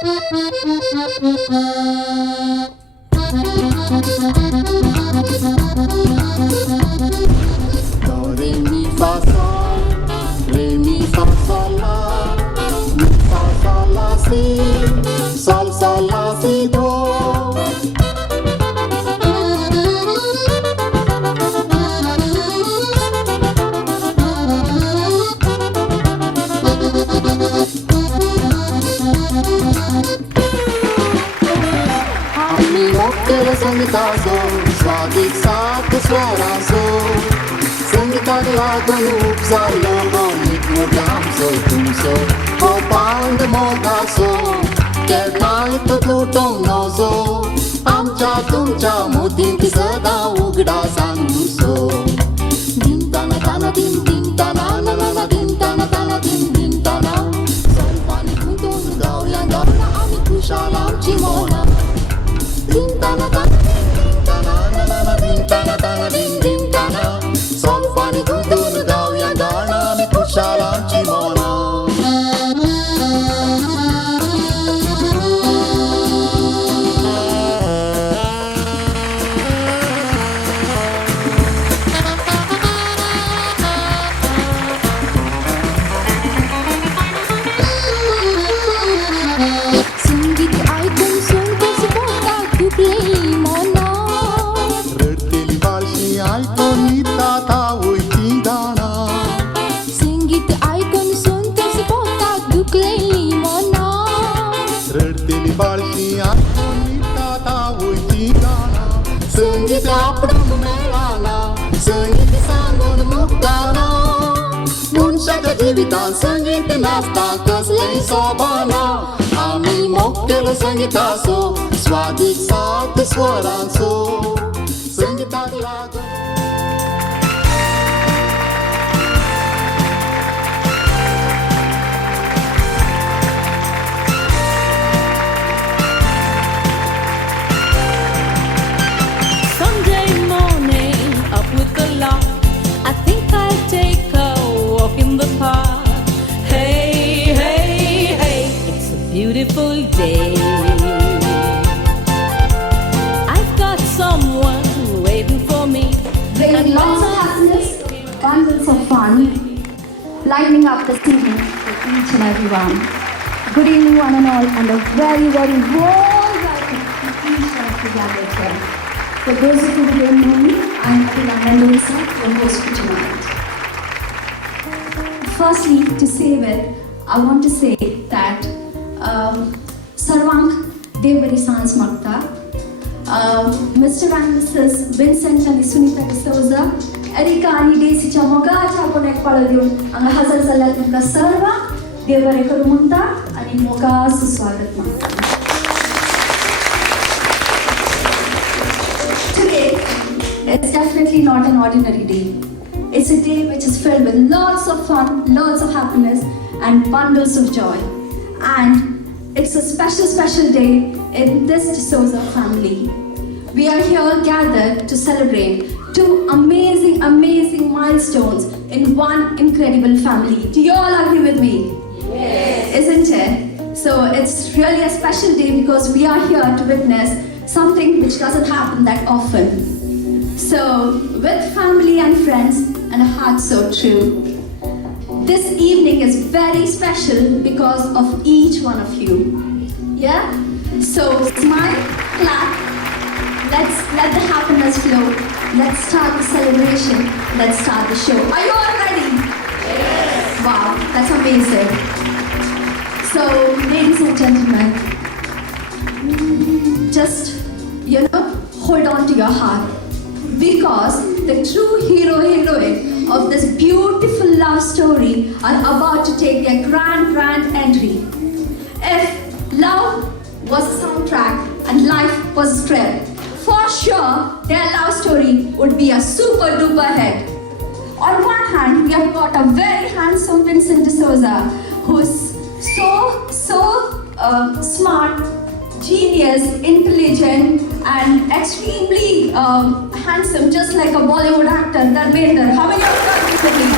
Do, re, mi, fa, sol, re, mi, fa, sol, la, mi, fa, sol, la, si, do. आम्ही मोकळं संगीताचो स्वादिक साथ स्वराचो संगीताक लागून उपजाल्लो गोंयत मोठो आमचो तुमचो हो पांड मोगाचो केन्नाय तो तुटोंक नजो आमच्या तुमच्या मोदींक सदां उगडा सांगुसो दिन ताना ताना दिन दिन ताना ना ना ना दिन ताना ताना दिन ताना सोलपानी गुंतून गावया गावना आमी खुशाल आमची Mona Dintana tana dintana na na na dintana tana dintana Solfani kuntunu gauya gana mi kushalam chimona संगीत आपणूक मेळाना संगीत सांगून मुक्ताना मनशाच्या जिवितांत संगीत नासता कसलेय सोबाना आमी मोक्केलो संगीताचो स्वादीक साथ स्वरांचो संगीताक लागून Beautiful day. I've got someone waiting for me. Bringing lots of happiness, bundles of fun, lighting up the evening for each and everyone. Good evening, one and all, and a very, very warm welcome to each and every gathered here. For those of you who don't know me, I'm Akhila Mendoza, your host for tonight. Firstly, to save it, I want to say that Sarvank Devbari Sans Magta, Mr. and Mrs. Vincent and Sunita D'Souza, Erika and Daisy Chamoga, Chaponek Paladium, and Hazal Salat Muka Sarva, Devbari Karumunta, and in Moka Suswagat Magta. Today, it's definitely not an ordinary day. It's a day which is filled with lots of fun, lots of happiness, and bundles of joy. And it's a special, special day in this D'Souza family. We are here gathered to celebrate two amazing, amazing milestones in one incredible family. Do you all agree with me? Yes. Isn't it? So it's really a special day because we are here to witness something which doesn't happen that often. So with family and friends and a heart so true, this evening is very special because of each one of you. Yeah? So smile, clap, let's let the happiness flow. Let's start the celebration. Let's start the show. Are you all ready? Yes. Wow, that's amazing. So, ladies and gentlemen, just, hold on to your heart. Because the true hero, heroine of this beautiful love story are about to take their grand entry. If love was a soundtrack and life was a script, for sure their love story would be a super duper hit. On one hand, we have got a very handsome Vincent D'Souza, who's so smart, genius, intelligent, and extremely handsome, just like a Bollywood actor, Dharmender. How many of you are recently?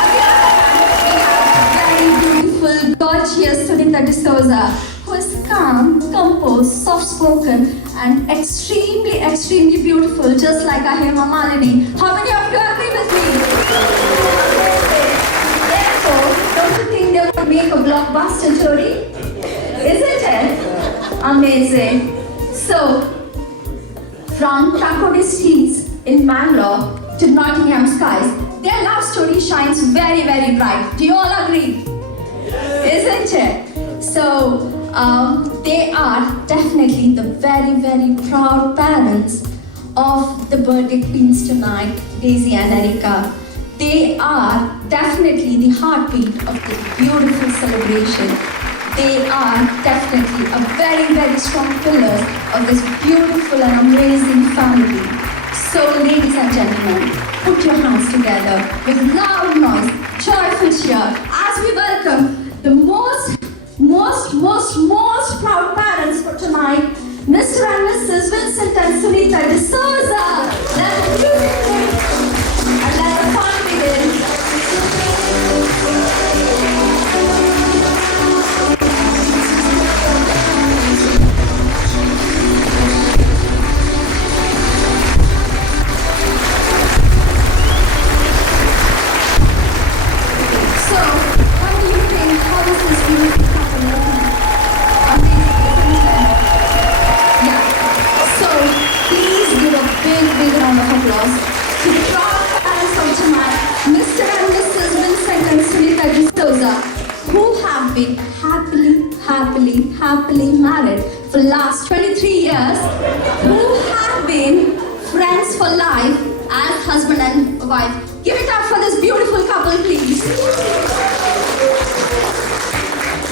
On the other hand, we have very beautiful, gorgeous Sunita Sunita D'Souza, who is calm, composed, soft-spoken, and extremely, extremely beautiful, just like Ahema Malini. How many of you agree with me? Therefore, don't you think they would make a blockbuster story? Isn't it? Amazing. So, from Takodi Streets in Bangalore to Nottingham skies, their love story shines very, very bright. Do you all agree? Isn't it? So, they are definitely the very, very proud parents of the birthday queens tonight, Daisy and Erica. They are definitely the heartbeat of this beautiful celebration. They are definitely a very, very strong pillar of this beautiful and amazing family. So, ladies and gentlemen, put your hands together with loud noise, joyful cheer as we welcome the most proud parents for tonight, Mr. and Mrs. Vincent and Sunita D'Souza. Let the music play and let the fun begin. So, what do you think? How is this beautiful couple looking? Amazing, isn't it? Yeah. So, please give a big round of applause to the proud parents of tonight, Mr. and Mrs. Vincent and Sunita D'Souza, who have been happily married for the last 23 years, who have been friends for life as husband and wife. Give it up for this beautiful couple, please.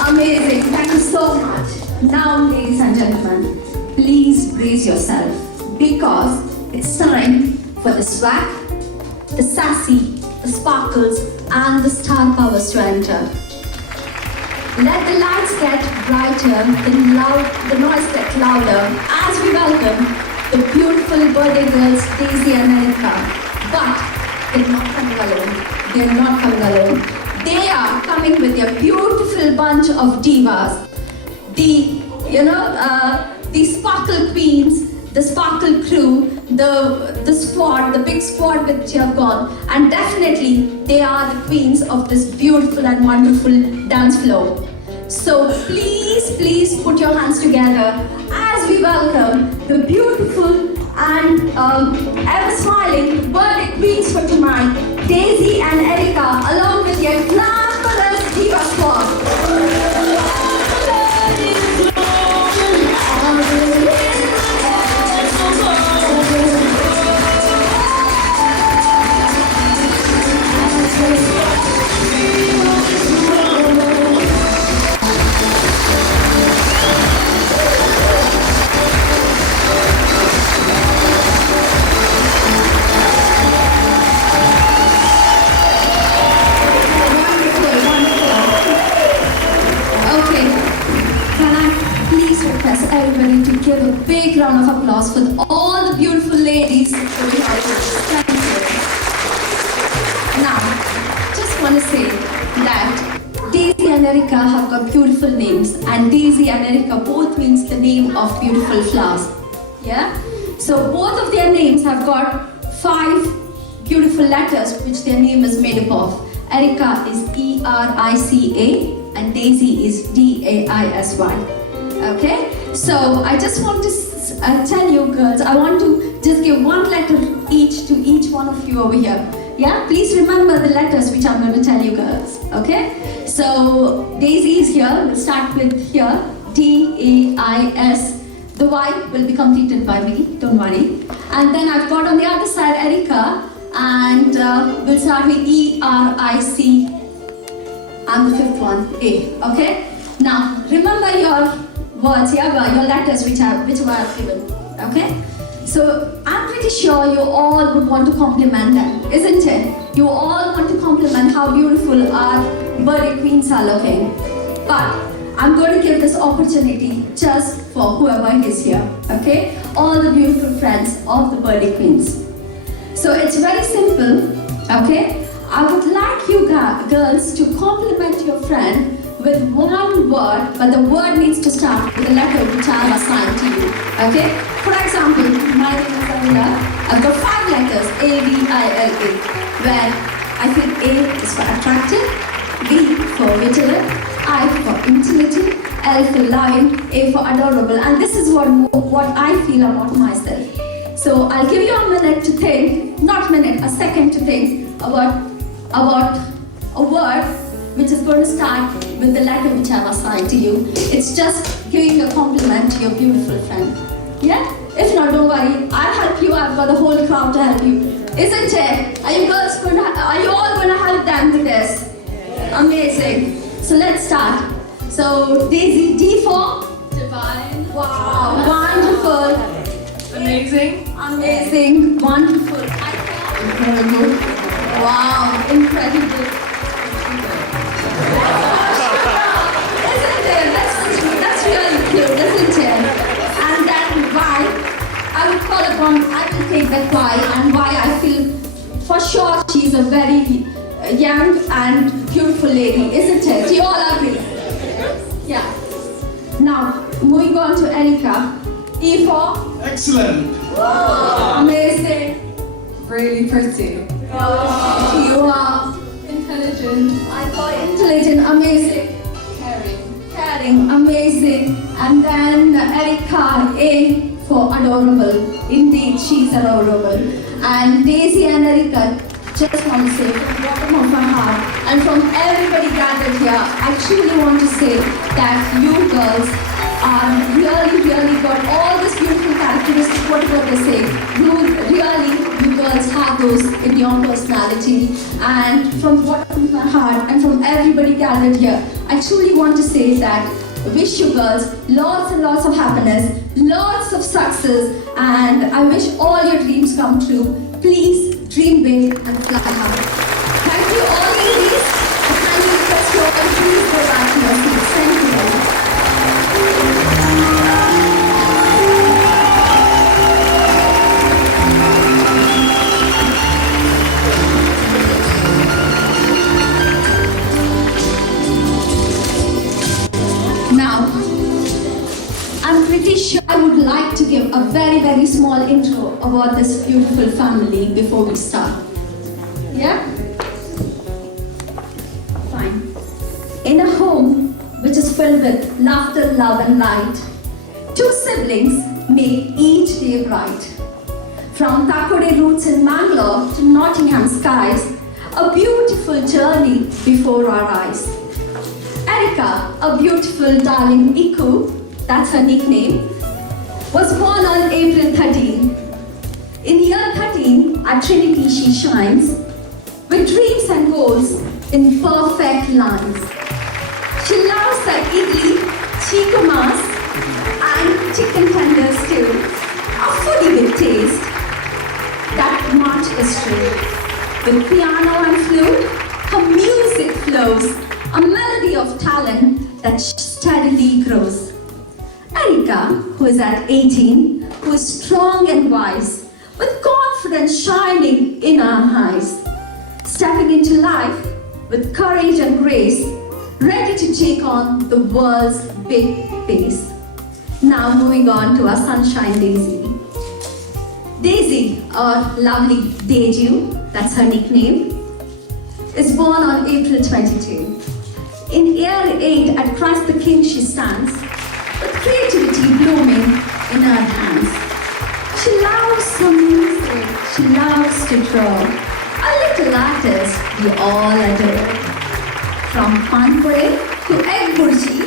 Amazing. Thank you so much. Now, ladies and gentlemen, please brace yourself because it's time for the swag, the sassy, the sparkles, and the star powers to enter. Let the lights get brighter, the noise get louder as we welcome the beautiful birthday girls, Daisy and Erica. But they're not coming alone. They're not coming alone. They are coming with their beautiful bunch of divas. The sparkle queens, the sparkle crew, the squad, the big squad which you have got, and definitely they are the queens of this beautiful and wonderful dance floor. So please put your hands together as we welcome the beautiful and ever smiling birthday queens for tonight, Daisy and Erica, along with their glamorous diva squad. Everybody to give a big round of applause for all the beautiful ladies who are here. Thank you. Now, just want to say that Daisy and Erica have got beautiful names, and Daisy and Erica both means the name of beautiful flowers. Yeah? So both of their names have got 5 beautiful letters which their name is made up of. Erica is E-R-I-C-A and Daisy is D-A-I-S-Y. Okay? So I just want to tell you girls, I want to just give 1 letter each to each one of you over here. Yeah? Please remember the letters which I'm going to tell you girls. Okay? So Daisy is here. We'll start with here. D-A-I-S. The Y will be completed by me. Don't worry. And then I've got on the other side Erica. And we'll start with E-R-I-C. And the 5th one, A. Okay? Now, remember your words, yeah, your letters which I have given, okay? So I'm pretty sure you all would want to compliment them, isn't it? You all want to compliment how beautiful our birthday queens are looking. But I'm going to give this opportunity just for whoever is here, okay? All the beautiful friends of the birthday queens. So it's very simple, okay? I would like you girls to compliment your friend with one word, but the word needs to start with a letter which I have assigned to you. Okay? For example, my name is Anila. I've got 5 letters, A-D-I-L-A, where I think A is for attractive, V for vigilant, I for intelligent, L for lion, A for adorable. And this is what I feel about myself. So I'll give you a minute to think, not minute, a second to think about a word which is going to start with the letter which I've assigned to you. It's just giving a compliment to your beautiful friend. Yeah? If not, don't worry. I'll help you. I've got the whole crowd to help you. Isn't it? Are you all going to help them with this? Amazing. So let's start. So Daisy, D for? Divine. Wow. Wonderful. Amazing. Amazing. Wonderful. Incredible. Wow. Incredible. Isn't it? That's really cute, isn't it? And then why? I will take that why, and why I feel for sure she's a very young and beautiful lady, isn't it? Do you all agree? Yeah. Now, moving on to Erica. E for? Excellent. Amazing. Really pretty. You are Intelligent. I thought intelligent, amazing. Caring, amazing. And then Erica, A for adorable. Indeed, she's adorable. And Daisy and Erica, just want to say from the bottom of my heart and from everybody gathered here, I truly want to say that you girls are really got all these beautiful characteristics, whatever they say. You girls have those in your personality. And from the bottom of my heart and from everybody gathered here, I truly want to say that I wish you girls lots and lots of happiness, lots of success, and I wish all your dreams come true. Please dream big and fly high. Thank you all ladies. And you request you all please go back to your seats. Thank you very much. Now, I'm pretty sure I would like to give a very small intro about this beautiful family before we start. Yeah? Fine. In a home which is filled with laughter, love and light, 2 siblings make each day bright. From Thakode roots in Bangalore to Nottingham skies, a beautiful journey before our eyes. Erica, a beautiful darling Iku, that's her nickname, was born on April 13. In year 13, at Trinity she shines, with dreams and goals in perfect lines. She loves her idli, chico mas, and chicken tender stew, a foodie with taste that much is true. With piano and flute, her music flows, a melody of talent that steadily grows. Erica, who is at 18, who is strong and wise, with confidence shining in her eyes, stepping into life with courage and grace, ready to take on the world's big pace. Now moving on to our sunshine Daisy. Daisy, our lovely Deju, that's her nickname, is born on April 22. In year 8 at Christ the King she stands, with creativity blooming in her hands. She loves her music, she loves to draw, a little artist we all adore. From panpure to egg burji,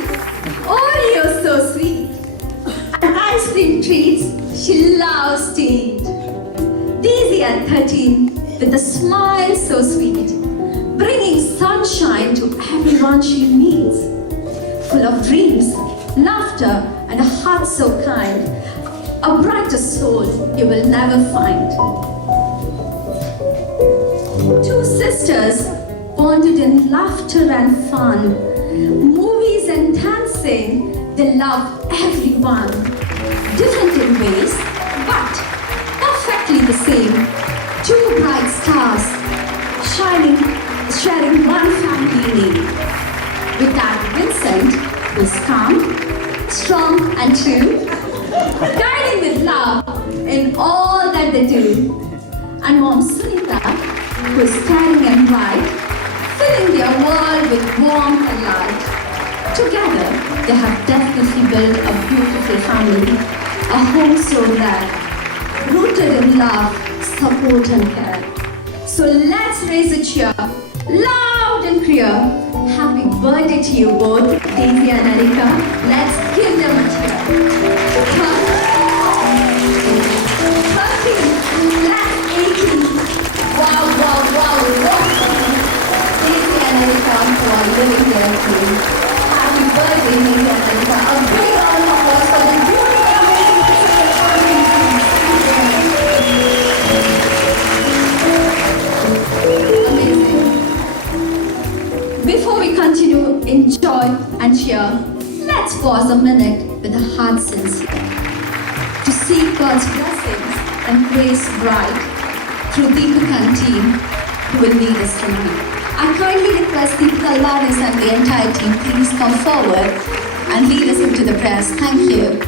Oreo so sweet, and ice cream treats she loves to eat. Daisy at 13 with a smile so sweet, bringing sunshine to everyone she meets. Full of dreams, laughter, and a heart so kind, a brighter soul you will never find. 2 sisters bonded in laughter and fun, movies and dancing, they love everyone. Different in ways, but perfectly the same. 2 bright stars, sharing one family name. With that and true, guiding with love in all that they do. And Mom Sunita, who is caring and bright, filling their world with warmth and light. Together, they have definitely built a beautiful family, a home so rare, rooted in love, support and care. So let's raise a cheer, loud and clear. Happy birthday to you both, Daisy and Anika. Let's give them a cheer. 13, that's 18. Wow, wow, wow, wow. Daisy and Anika who are living their dream. Happy birthday, Daisy and Anika. A big round of applause for them. Before we continue in joy and cheer, let's pause a minute with a heart sincere to seek God's blessings and grace bright through Deepika and team who will lead us tonight. I kindly request Deepika Laris and the entire team please come forward and lead us into the prayers. Thank you.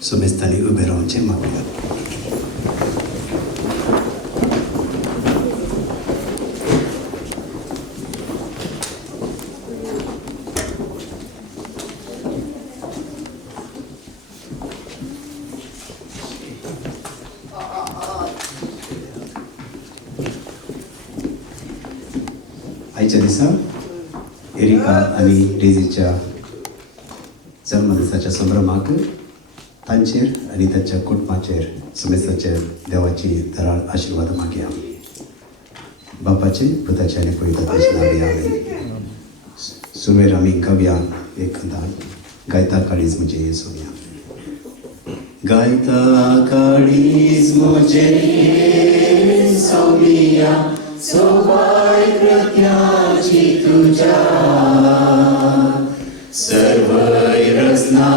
So Mr. Lee Uberon Chemabia. आयच्या areca आणि डेझीच्या जन्मदिसाच्या संभ्रमाक तांचेर आणि ताच्या कुटुंबाचेर समेस्ताचेर देवाची दराळ आशिर्वाद मागया. बापाचे पुताचे आनी पवित्रात्म्याचे नांवे आमेन. सुरवेर आमी कव्यान एक खंडान गायता काळीज म्हजे येसुया. गायता काळीज म्हजे येसुया सोबाय कृत्याची तुझ्या सर्वय रचना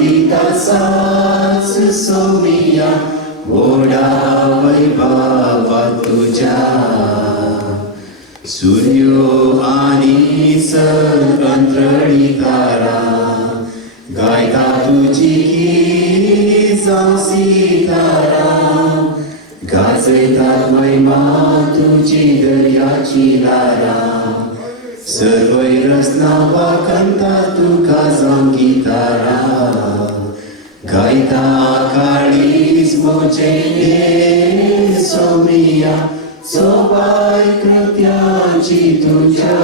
दिता साच सोमिया ओढा वैभवा तुझ्या सूर्यो आणि अंतरळी तारा गायता तुझी ही जासी तारा गाजतात महिमा तुझी दर्याची लारा सर्वय रचना वाकंता तुका जांगी तारा गायता काळीज मोचे सोमिया सोबाय कृत्याची तुझ्या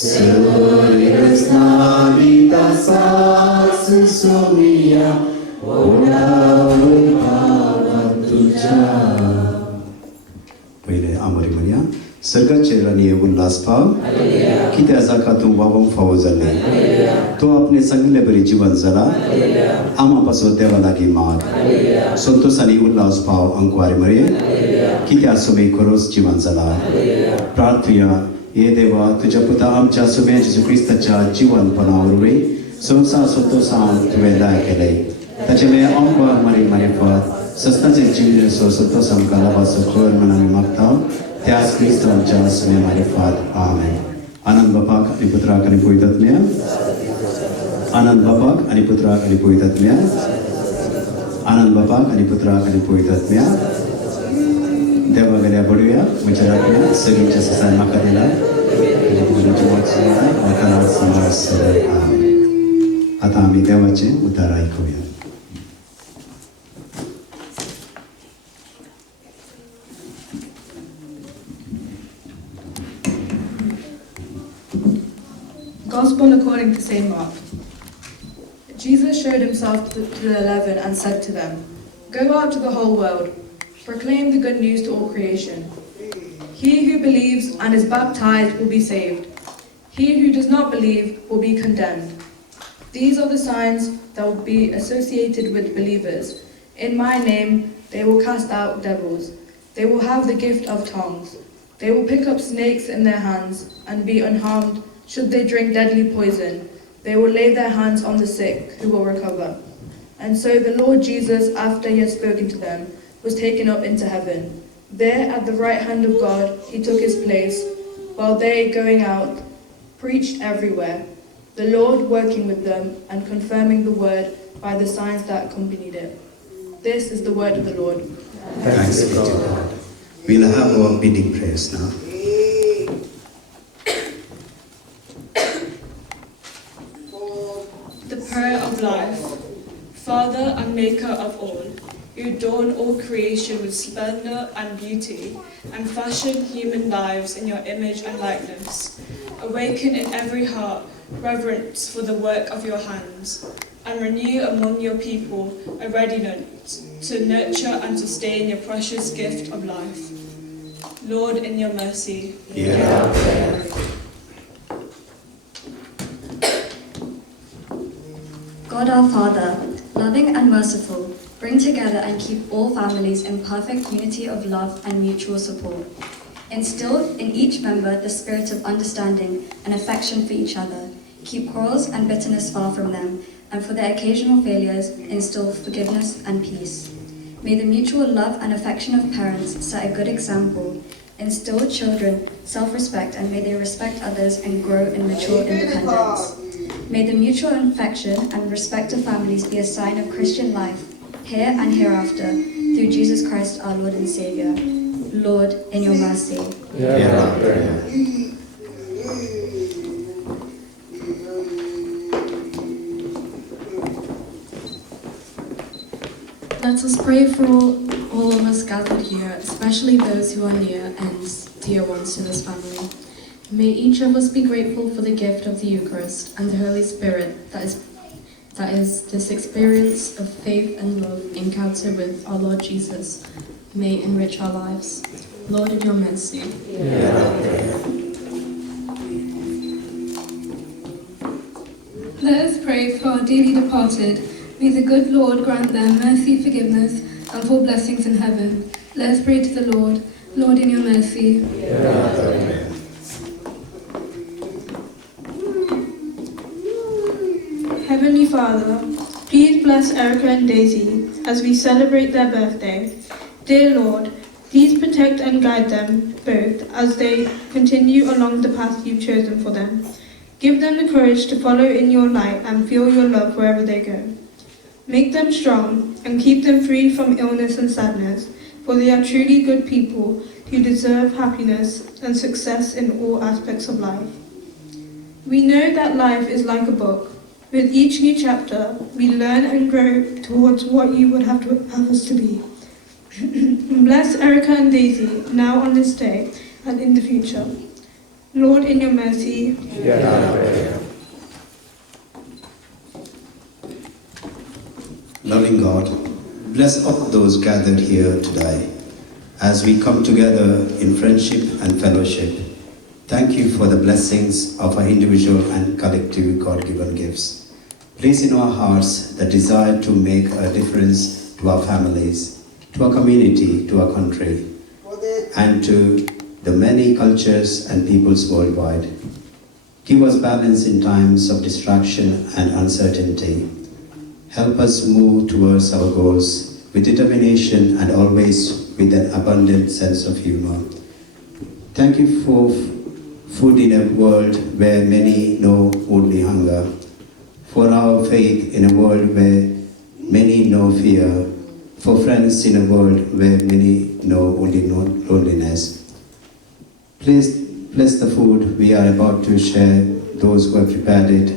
सर्वय रचना दिता साच सोमिया ओढा पहिले आमरी म्हणया सगळ्याचेर आनी उल्हास पाव कित्या जाका तूं वावंक फावो जाले तो आपणे सांगिल्ले बरी जीवन जाला आमा पासून देवा लागीं माग संतोष आनी उल्हास पाव अंकवारी मरे कित्या सुमे खरोच जीवन जाला प्रार्थुया हे देवा तुझ्या पुता आमच्या सुमे जेजू क्रिस्ताच्या जीवनपणावर वे संसार संतोषान तुवें लाय केले ताचे मे अंकवार मरी मारिफत सस्ताचे जीवन सो संतोष आमकां लाभाचो कर म्हण आमी मागता त्याच क्रिस्तांच्या सुमे मारिफत आमेन. आनंद बापाक आनी पुत्राक आनी पवित्रात्म्या आनंद बापाक आनी पुत्राक आनी पवित्रात्म्या आनंद बापाक आनी पुत्राक आनी पवित्रात्म्या देवा गेल्या बडुया म्हज्या राखण्या सगळींच्या ससाय म्हाका दिला म्हाका रात समाज आमेन. आतां आमी देवाचें उतार आयकुया. Gospel according to St. Mark. Jesus showed himself to the 11 and said to them, "Go out to the whole world, proclaim the good news to all creation. He who believes and is baptized will be saved. He who does not believe will be condemned. These are the signs that will be associated with believers. In my name they will cast out devils. They will have the gift of tongues. They will pick up snakes in their hands and be unharmed. Should they drink deadly poison, they will lay their hands on the sick, who will recover." And so the Lord Jesus, after he had spoken to them, was taken up into heaven. There, at the right hand of God, he took his place while they, going out, preached everywhere, the Lord working with them and confirming the word by the signs that accompanied it. This is the word of the Lord. Thanks be to God. We'll have our bidding prayers now. The prayer of life. Father and maker of all, you adorn all creation with splendor and beauty, and fashion human lives in your image and likeness. Awaken in every heart reverence for the work of your hands, and renew among your people a readiness to nurture and sustain your precious gift of life. Lord, in your mercy, Hear our prayer. God our Father, loving and merciful, bring together and keep all families in perfect unity of love and mutual support. Instill in each member the spirit of understanding and affection for each other. Keep quarrels and bitterness far from them, and for their occasional failures, instill forgiveness and peace. May the mutual love and affection of parents set a good example. Instill children self-respect, and may they respect others and grow in mature independence. May the mutual affection and respect of families be a sign of Christian life, here and hereafter, through Jesus Christ our Lord and Saviour. Lord, in your mercy. Hear our prayer. Let us pray for all of us gathered here, especially those who are near and dear ones to this family. May each of us be grateful for the gift of the Eucharist and the Holy Spirit that is this experience of faith and love encounter with our Lord Jesus may enrich our lives. Lord, in your mercy. Hear our prayer. Let us pray for our dearly departed. May the good Lord grant them mercy, forgiveness, and full blessings in heaven. Let us pray to the Lord. Lord, in your mercy. Hear our prayer. Heavenly Father, please bless Erica and Daisy as we celebrate their birthday. Dear Lord, please protect and guide them both as they continue along the path you've chosen for them. Give them the courage to follow in your light and feel your love wherever they go. Make them strong and keep them free from illness and sadness, for they are truly good people who deserve happiness and success in all aspects of life. We know that life is like a book. With each new chapter, we learn and grow towards what you would have us to be. Bless Erica and Daisy now on this day and in the future. Lord, in your mercy. Hear our prayer. Loving God, bless all those gathered here today as we come together in friendship and fellowship. Thank you for the blessings of our individual and collective God-given gifts. Place in our hearts the desire to make a difference to our families, to our community, to our country, and to the many cultures and peoples worldwide. Give us balance in times of distraction and uncertainty. Help us move towards our goals with determination and always with an abundant sense of humor. Thank you for food in a world where many know only hunger, for our faith in a world where many know fear, for friends in a world where many know only loneliness. Please bless the food we are about to share, those who have prepared it,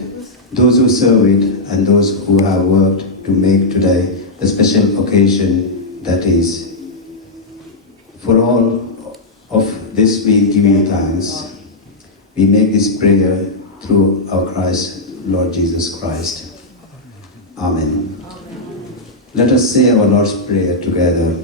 those who serve it, and those who have worked to make today the special occasion that is. For all of this we give you thanks. We make this prayer through our Christ, Lord Jesus Christ. Amen. Let us say our Lord's Prayer together.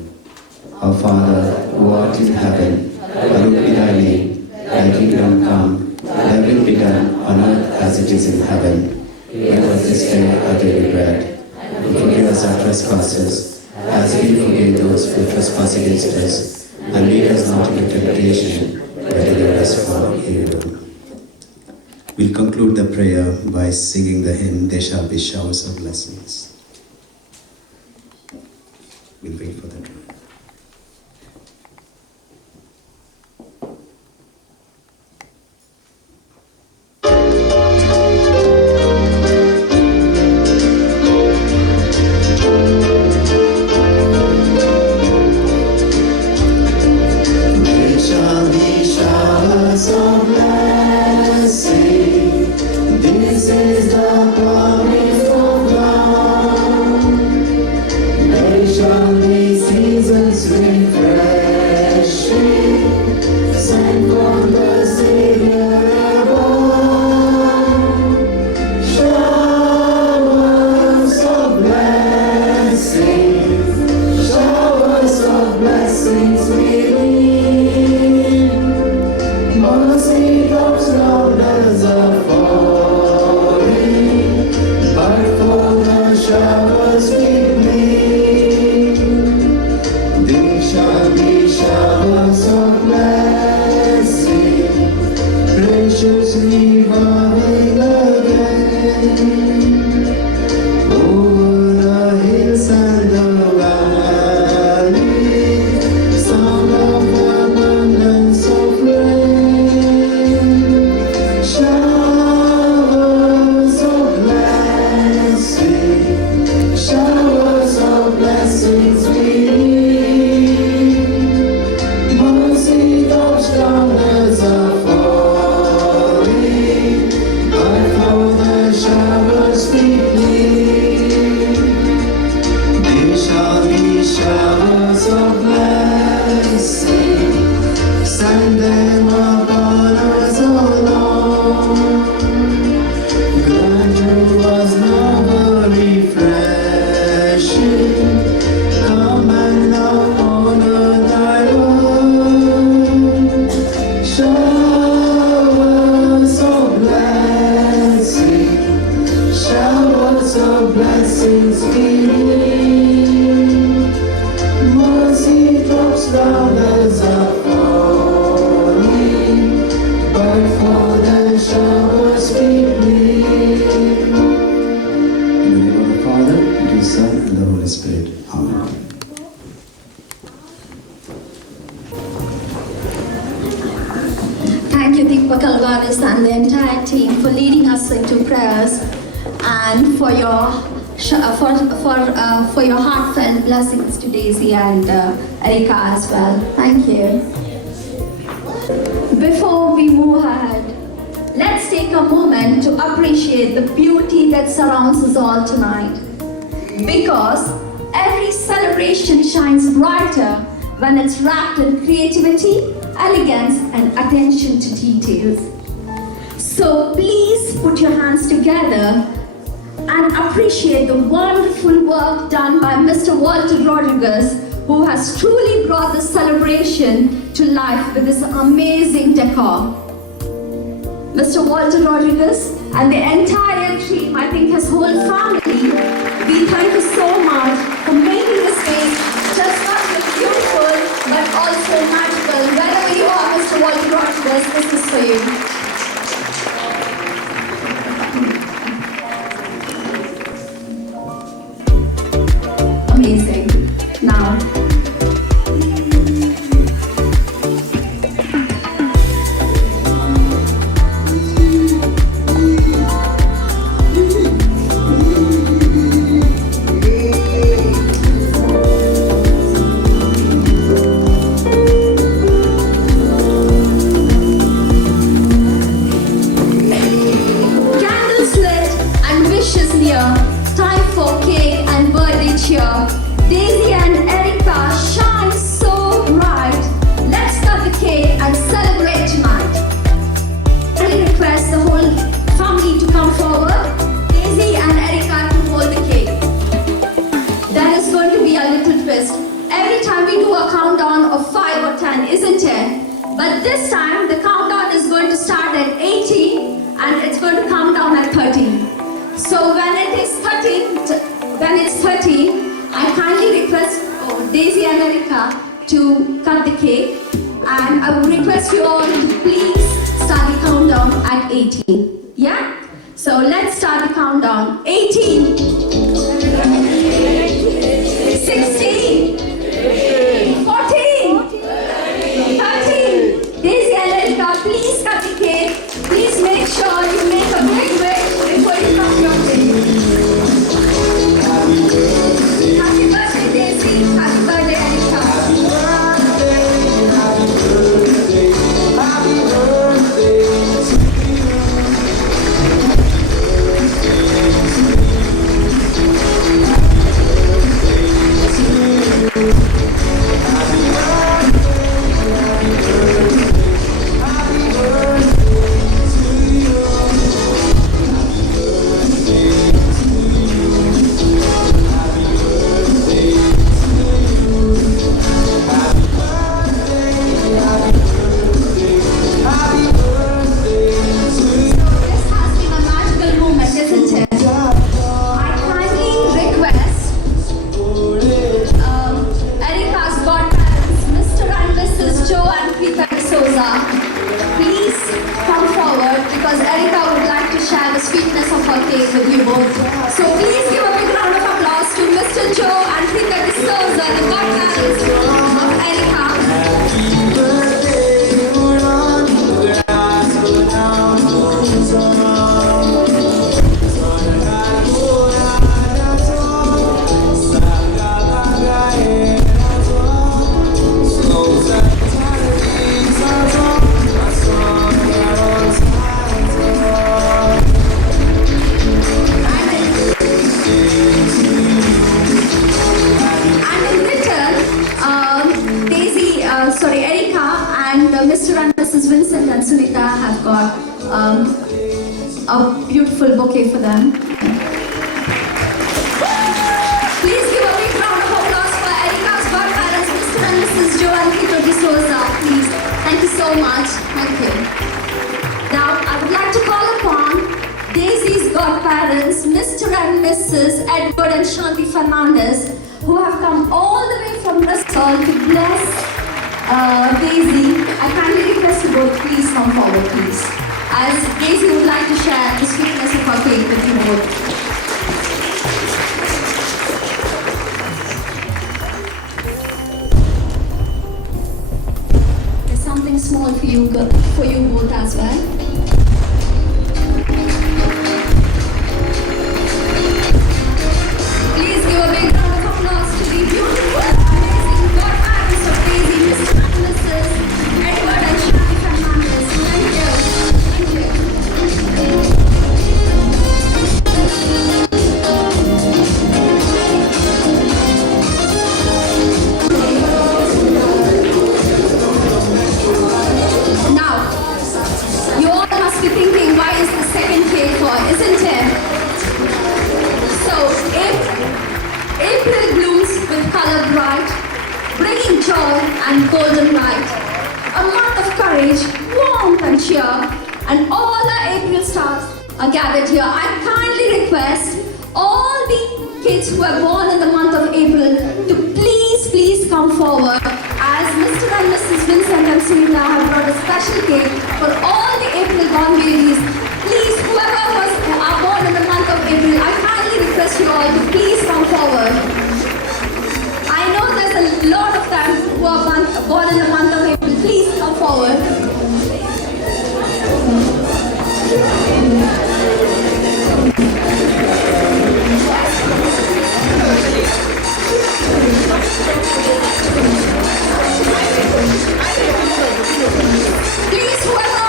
Our Father, who art in heaven, hallowed be thy name. Thy kingdom come, thy will be done on earth as it is in heaven. Give us this day our daily bread, and forgive us our trespasses, as we forgive those who trespass against us. And lead us not into temptation, but deliver us from evil. We'll conclude the prayer by singing the hymn, There Shall Be Showers of Blessings. We'll wait for that. blessings we need. Mercy drops down as a falling, but for the showers we need. There shall be showers of blessing, graciously falling again. Over the hills and the valleys, sound of abundance of rain. Showers of blessing, showers of blessings we need. Mercy drops down as a falling, but for the showers we need. There shall be showers of blessing, send them upon us, O Lord. Grant to us noble refreshing, come and now honor thy word. Showers of blessing, showers of blessings we need. Mercy drops down as a falling, but for the showers we need. In the name of the Father, and the Son, and the Holy Spirit. Amen. Thank you, Deepak Alvarez and the entire team for leading us into prayers and for your heartfelt blessings to Daisy and Erica as well. Thank you. Before we move ahead, let's take a moment to appreciate the beauty that surrounds us all tonight. Because every celebration shines brighter when it's wrapped in creativity, elegance, and attention to details. So please put your hands together and appreciate the wonderful work done by Mr. Walter Rodriguez, who has truly brought the celebration to life with this amazing decor. Mr. Walter Rodriguez and the entire team, I think his whole family, we thank you so much for making this day just not look beautiful, but also magical. Wherever you are, Mr. Walter Rodriguez, this is for you. Amazing. Now, candles lit and wishes near. Time for cake and birthday cheer. Daisy and Erica shine so bright. Let's cut the cake and celebrate tonight. I request the whole family to come forward. Daisy and Erica to hold the cake. There is going to be a little twist. Every time we do a countdown of 5 or 10, isn't it? But this time the countdown is going to start at 18 and it's going to come down at 30. So when it's 30, I kindly request Daisy and Erica to cut the cake, and I would request you all to please start the countdown at 18. Yeah? So let's start the countdown. 18, 16, 14, 13. Daisy and Erica, please cut the cake. Please make sure you make a big wish before you cut your cake. Happy birthday, Daisy. Happy birthday, Erica. Happy birthday. sweetness of her cake with you both. So please give a big round of applause to Mr. Joe and Rita D'Souza, the godparents of Erica. Erica and Mr. and Mrs. Vincent and Sunita have got a beautiful bouquet for them. Please give a big round of applause for Erica's godparents, Mr. and Mrs. Joe and Rita D'Souza, please. Thank you so much. Thank you. Now, I would like to call upon Daisy's godparents, Mr. and Mrs. Edward and Shanti Fernandez, who have come all the way from Bristol to bless Daisy. I kindly request you both, please come forward, please. As Daisy would like to share the sweetness of her cake with you both. There's something small for you both as well. Please give a big round of applause to the beautiful, amazing godparents of Daisy, Mr. and Mrs. Edward and Shanti Fernandez. Thank you. Thank you. Now, you all must be thinking, why is the second cake for, isn't it? So, April blooms with color bright, bringing joy and golden light. A month of courage, warmth and cheer, and all the April stars are gathered here. I kindly request all the kids who are born in the month of April to please come forward, as Mr. and Mrs. Vincent and Sunita have brought a special cake for all the April born babies. Please, whoever are born in the month of April, I kindly request you all to please come forward. I know there's a lot of them who are born in the month of April. Please come forward. Please, whoever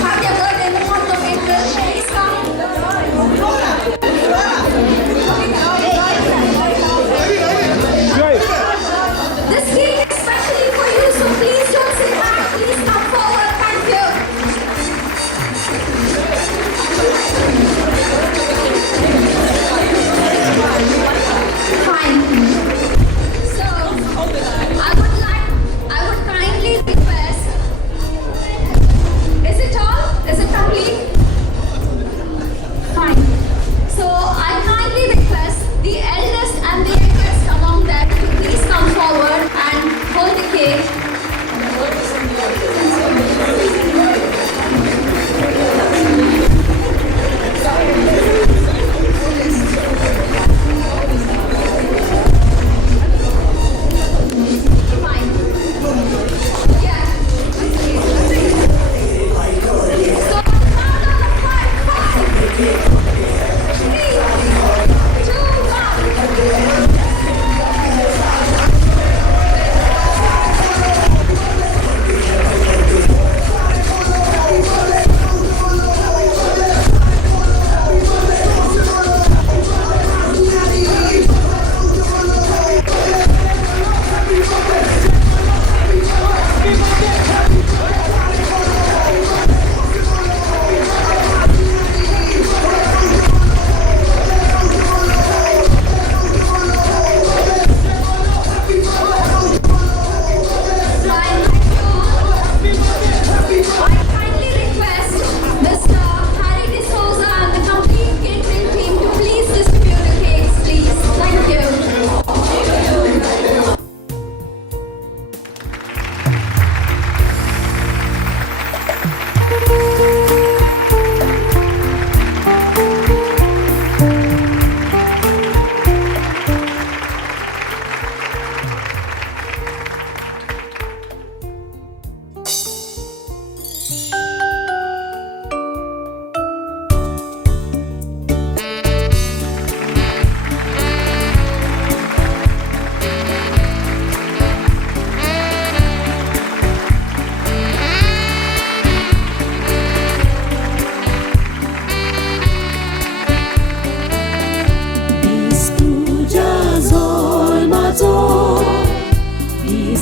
have their birthday in the month of April, please come.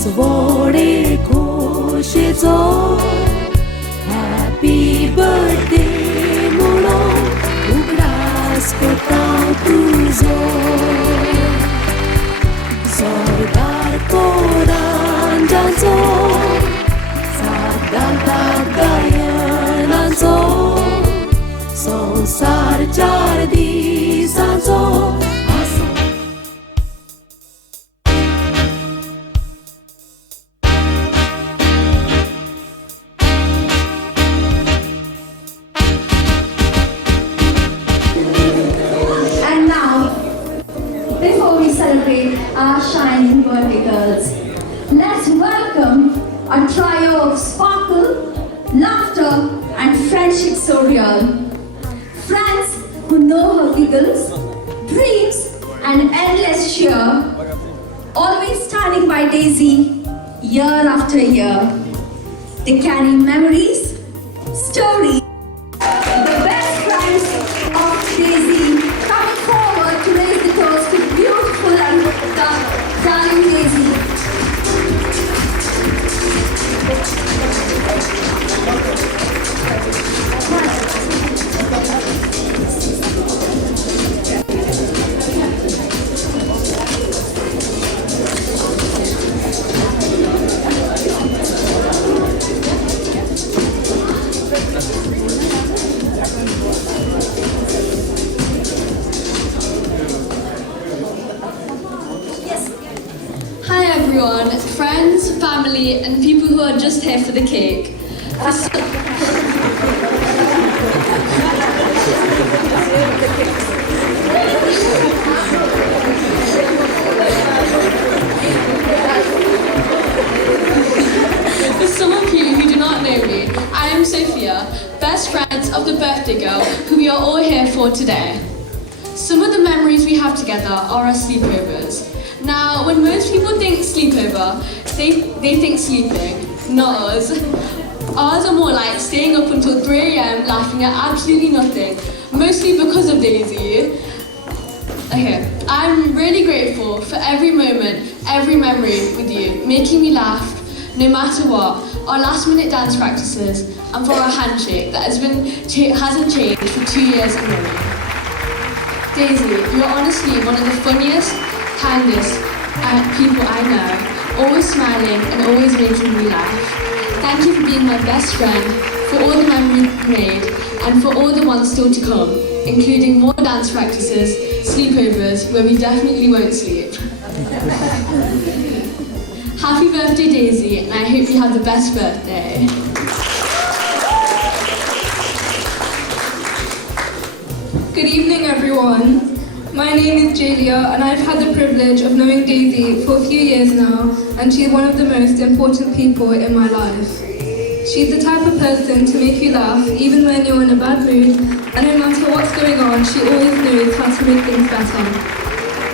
Svore Koshezo Happy birthday Mulo Ugras Kotau Tuzo Sordar Koran Janzo Sadar Tagayan Anzo Sonsar Jardi Sanzo And now, before we celebrate our shining birthday girls, let's welcome a trio of sparkle, laughter, and friendship so real. Friends who know her giggles, dreams, and endless cheer, always standing by Daisy year after year. They carry memories, stories, the best friends of Daisy coming forward to raise the toast to beautiful and darling Daisy. Hi everyone, friends, family, and people who are just here for the cake. For some of you who do not know me, I am Sophia, best friends of the birthday girl who we are all here for today. Some of the memories we have together are our sleepovers. Now, when most people think sleepover, they think sleeping, not us. Ours are more like staying up until 3 AM laughing at absolutely nothing, mostly because of Daisy. Okay, I'm really grateful for every moment, every memory with you, making me laugh, no matter what, our last minute dance practices, and for our handshake that hasn't changed for 2 years in a row. Daisy, you're honestly one of the funniest, kindest people I know, always smiling and always making me laugh. Thank you for being my best friend, for all the memories we've made, and for all the ones still to come, including more dance practices, sleepovers, where we definitely won't sleep. Happy birthday, Daisy, and I hope you have the best birthday. Good evening, everyone. My name is Jalia, and I've had the privilege of knowing Daisy for a few years now, and she's one of the most important people in my life. She's the type of person to make you laugh even when you're in a bad mood, and no matter what's going on, she always knows how to make things better.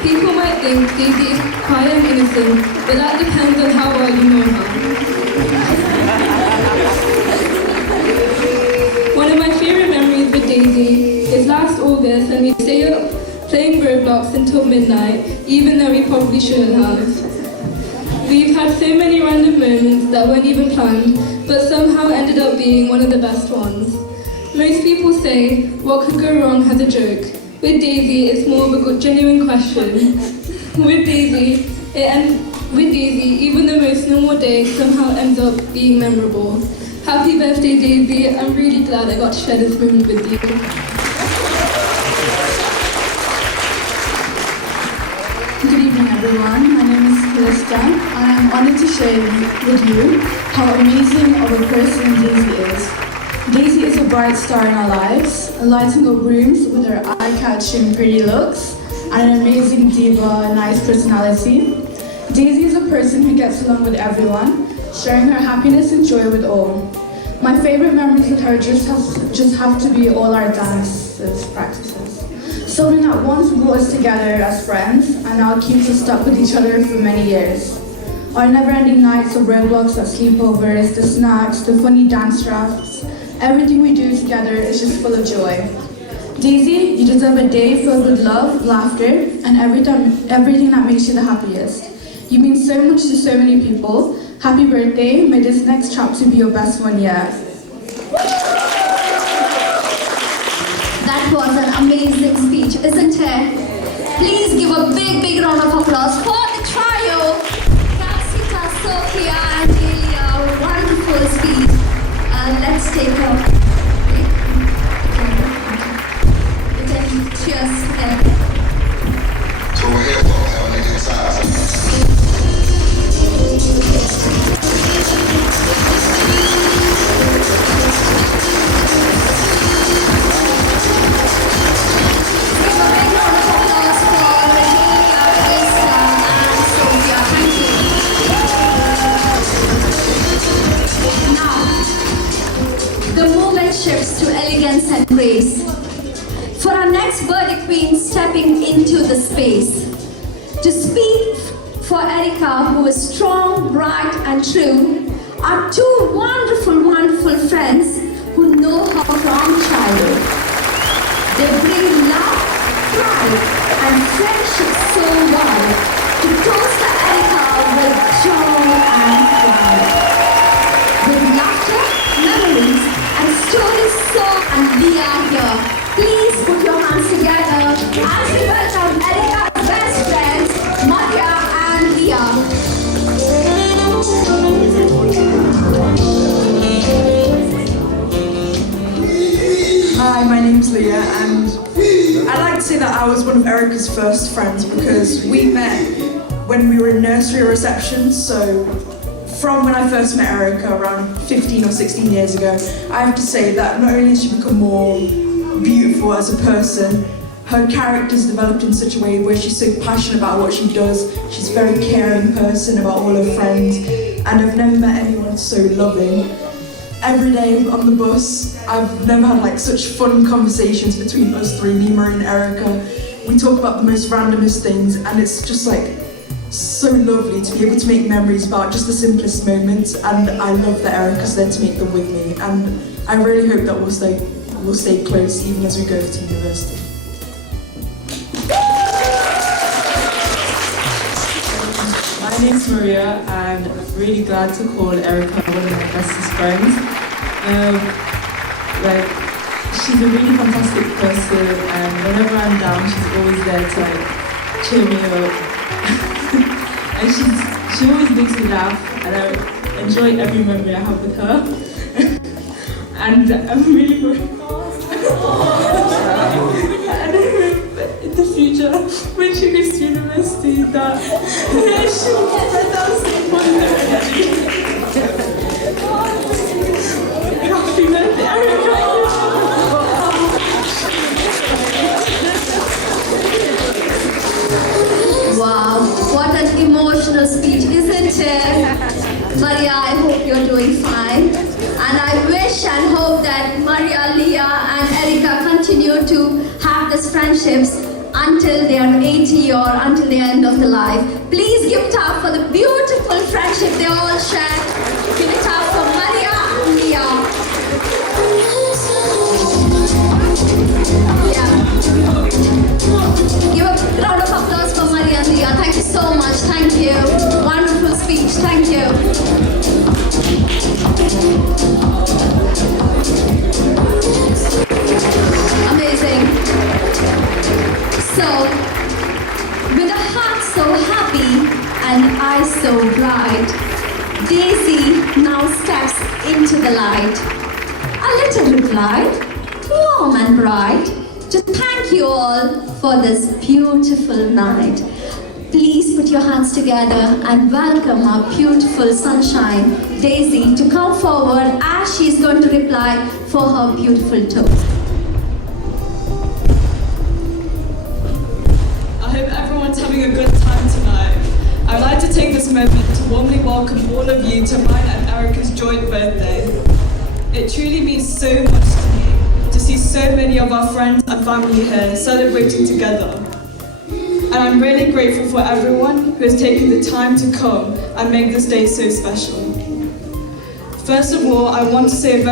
People might think Daisy is quiet and innocent, but that depends on how well you know her. One of my favourite memories with Daisy is last August when we stayed up playing Roblox until midnight, even though we probably shouldn't have. We've had so many random moments that weren't even planned, but somehow ended up being one of the best ones. Most people say, what could go wrong has a joke. With Daisy, it's more of a good, genuine question. With Daisy, even the most normal day somehow ends up being memorable. Happy birthday, Daisy. I'm really glad I got to share this moment with you. Good evening, everyone. My name is Calista, and I'm honored to share with you how amazing of a person Daisy is. Daisy is a bright star in our lives, lighting up rooms with her eye-catching pretty looks and an amazing diva, nice personality. Daisy is a person who gets along with everyone, sharing her happiness and joy with all. My favorite memories with her just have to be all our dances practices. Something that once brought us together as friends and now keeps us stuck with each other for many years. Our never-ending nights of Roblox, our sleepovers, the snacks, the funny dance drafts, everything we do together is just full of joy. Daisy, you deserve a day filled with love, laughter, and everything that makes you the happiest. You mean so much to so many people. Happy birthday. May this next chapter be your best one yet. That was an amazing speech, isn't it? Please give a big round of applause for the trio. Kasita, Sophia, and Delia. Wonderful speech. Let's take a break. You can cheers to them. So we're here for having a good time. The movement shifts to elegance and grace. For our next birthday queen stepping into the space. To speak for Erica, who is strong, bright and true, are two wonderful friends who know her from childhood. They bring love, pride and friendship so wide to toast Erica with joy and pride. With laughter, memories and stories so and we are here. Please put your hands together as we welcome Erica's best friends, Maria and Leah. Hi, my name's Leah, and I'd like to say that I was one of Erica's first friends because we met when we were in nursery reception. So from when I first met Erica around 15 or 16 years ago, I have to say that not only has she become more beautiful as a person, her character's developed in such a way where she's so passionate about what she does. She's a very caring person about all her friends, and I've never met anyone so loving. Every day on the bus, I've never had like such fun conversations between us three, me, Marie and Erica. We talk about the most randomest things, and it's just like so lovely to be able to make memories about just the simplest moments, and I love that Erica's there to make them with me, and I really hope that we'll stay close even as we go to university. My name's Maria, and I'm really glad to call Erica one of my bestest friends. She's a really fantastic person, and whenever I'm down, she's always there to cheer me up. And she always makes me laugh, and I enjoy every memory I have with her. And I'm really grateful. And I hope in the future, when she goes to university, that she will get that same wonder. Happy birthday, Erica! Wow, what an emotional speech, isn't it? Maria, I hope you're doing fine. And I wish and hope that Maria, Leah and Erica continue to have these friendships until they are 80 or until the end of their life. Please give it up for the beautiful friendship they all share. Give it up for Maria and Leah. Give a round of applause for Maria and Leah. Thank you so much. Thank you. Wonderful speech. Thank you. Amazing. So, with a heart so happy and eyes so bright, Daisy now steps into the light. A little reply, warm and bright, to thank you all for this beautiful night. Please put your hands together and welcome our beautiful sunshine, Daisy, to come forward as she's going to reply for her beautiful toast. I hope everyone's having a good time tonight. I'd like to take this moment to warmly welcome all of you to mine and Erica's joint birthday. It truly means so much to me to see so many of our friends and family here celebrating together. And I'm really grateful for everyone who has taken the time to come and make this day so special. First of all, I want to say a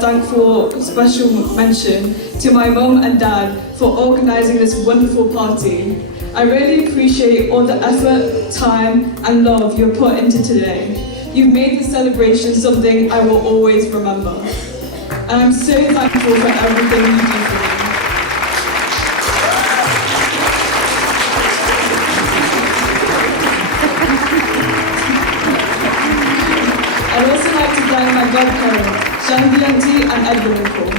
thankful special mention to my mum and dad for organising this wonderful party. I really appreciate all the effort, time, and love you've put into today. You've made this celebration something I will always remember. And I'm so thankful for everything you do for me. I'd also like to thank my godparents, Shanti Auntie and Edward Uncle,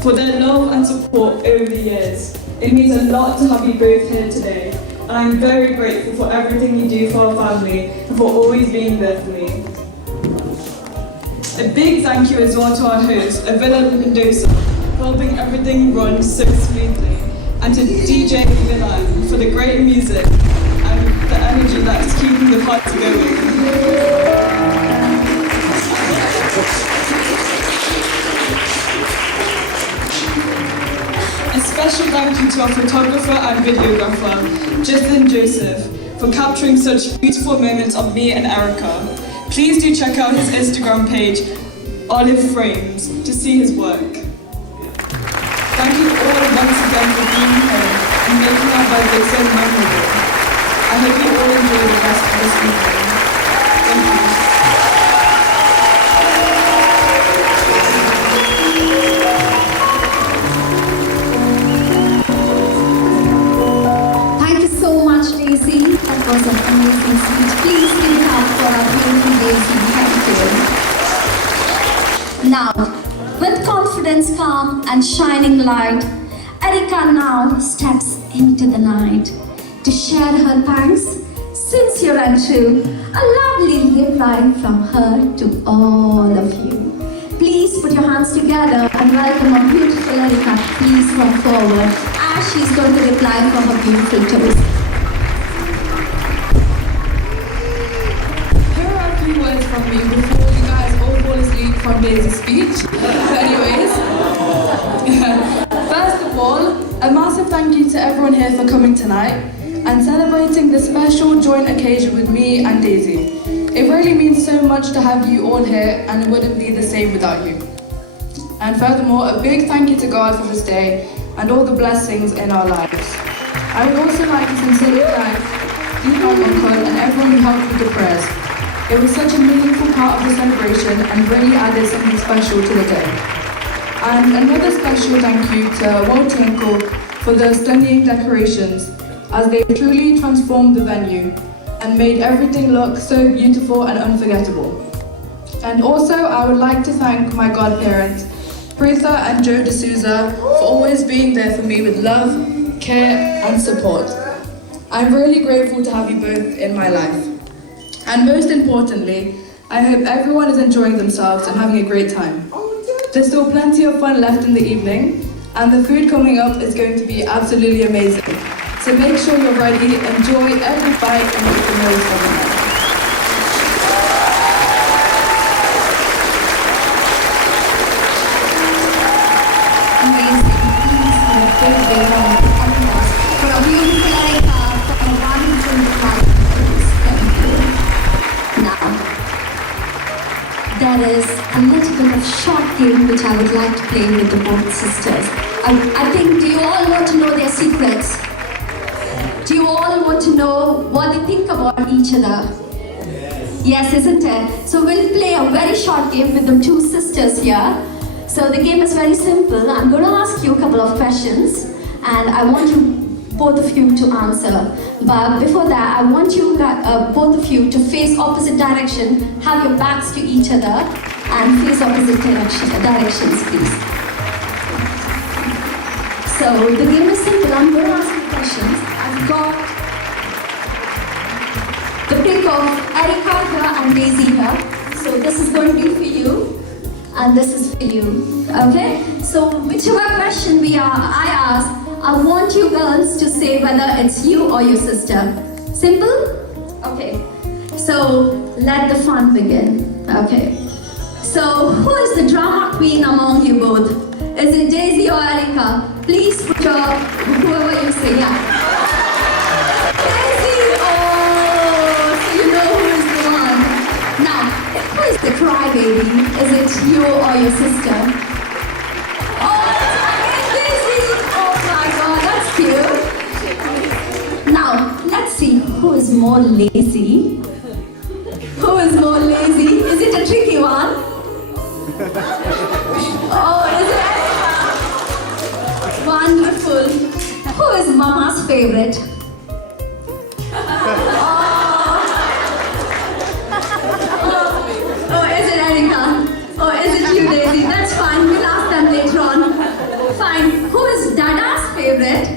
for their love and support over the years. It means a lot to have you both here today, and I'm very grateful for everything you do for our family and for always being there for me. A big thank you as well to our host, Avila Mendoza, for helping everything run so smoothly, and to DJ Milan for the great music and the energy that's keeping the party going. A special thank you to our photographer and videographer, Justin Joseph, for capturing such beautiful moments of me and Erica. Please do check out his Instagram page, Olive Frames, to see his work. Thank you all once again for being here and making our birthday so memorable. I hope you all enjoy the rest of this evening. Thank you. Thank you so much, Daisy. That was an amazing speech. Please give it up for our beautiful Daisy. Thank you. Now, with confidence, calm, and shining light, Erica now steps into the night to share her thanks, sincere and true, a lovely reply from her to all of you. Please put your hands together and welcome our beautiful Erica. Please come forward as she's going to reply for her beautiful toast. Here are a few words from me before you guys all fall asleep from Daisy's speech. Anyways, first of all, a massive thank you to everyone here for coming tonight and celebrating this special joint occasion with me and Daisy. It really means so much to have you all here, and it wouldn't be the same without you. And furthermore, a big thank you to God for this day and all the blessings in our lives. I would also like to sincerely thank Dean Uncle and everyone who helped with the prayers. It was such a meaningful part of the celebration and really added something special to the day. And another special thank you to Walter Uncle for the stunning decorations, as they truly transformed the venue and made everything look so beautiful and unforgettable. And also, I would like to thank my godparents, Pritha and Joe D'Souza, for always being there for me with love, care, and support. I'm really grateful to have you both in my life. And most importantly, I hope everyone is enjoying themselves and having a great time. There's still plenty of fun left in the evening, and the food coming up is going to be absolutely amazing. So make sure you're ready, enjoy every bite, and make the most of it. Amazing. Please for a big, big round of applause for a beautiful Erica from a wonderful life. Now, there is a little bit of short game which I would like to play with the both sisters. I think, do you all want to know their secrets? Do you all want to know what they think about each other? Yes, isn't it? So we'll play a very short game with the two sisters here. So the game is very simple. I'm going to ask you a couple of questions and I want you, both of you, to answer. But before that, I want you both of you to face opposite direction, have your backs to each other and face opposite directions, please. So the game is simple. I'm going to ask you questions. I've got the pick of Erica here and Daisy here. So this is going to be for you, and this is for you. Okay? So whichever question I ask, I want you girls to say whether it's you or your sister. Simple? Okay. So let the fun begin. Okay. So who is the drama queen among you both? Is it Daisy or Erica? Please put your, whoever you say, yeah. Daisy! Oh, so you know who is the one. Now, who is the crybaby? Is it you or your sister? Oh, it's Daisy! Oh my god, that's cute. more lazy? Who is more lazy? Is it a tricky one? Oh, is it? Wonderful. Who is Mama's favorite? Oh, is it Erica? Oh, is it you, Daisy? That's fine. We'll ask them later on. Fine. Who is Dada's favorite?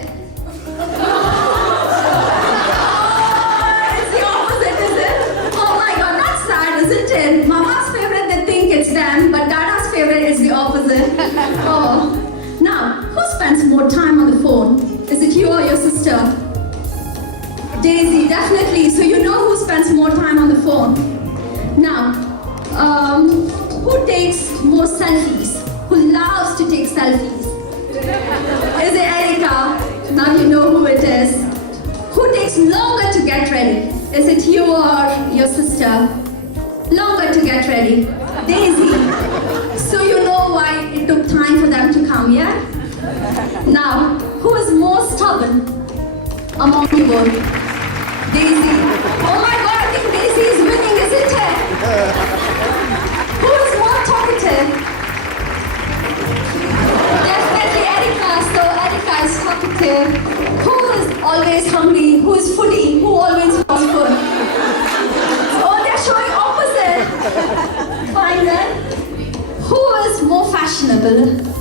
It's the opposite, is it? Oh my God, that's sad, isn't it? Mama's favorite, they think it's them, but Dada's favorite is the opposite. Oh. Now, who spends more time on the phone? Is it you or your sister? Daisy, definitely. So you know who spends more time on the phone. Now, who takes more selfies? Who loves to take selfies? Is it Erica? Now you know who it is. Who takes longer to get ready? Is it you or your sister? Longer to get ready. Daisy. So you know why it took time for them to come, yeah? Now, who is more stubborn among you all? Daisy. Oh my God, I think Daisy is winning, isn't it? Who is more talkative? Definitely Erica. So Erica is talkative. Who is always hungry? Who is foodie? Who always wants food? Oh, they're showing opposite. Fine then. Who is more fashionable?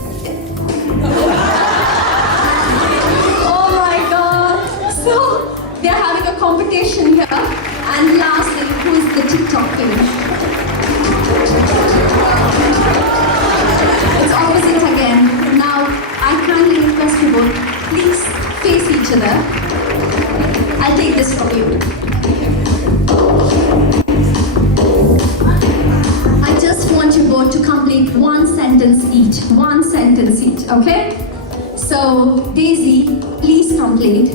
Oh my God. So they're having a competition here. And lastly, who is the TikTok king? It's opposite again. Now, I kindly request you both, please face each other. I'll take this from you. I just want you both to complete one sentence each. One sentence each, okay? So, Daisy, please complete.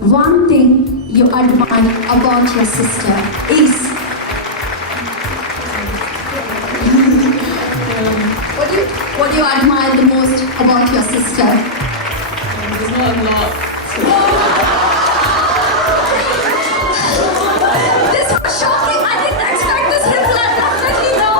One thing you admire about your sister is... What do you admire the most about your sister? There's not a lot. This was shocking. I didn't expect this reply. Definitely no.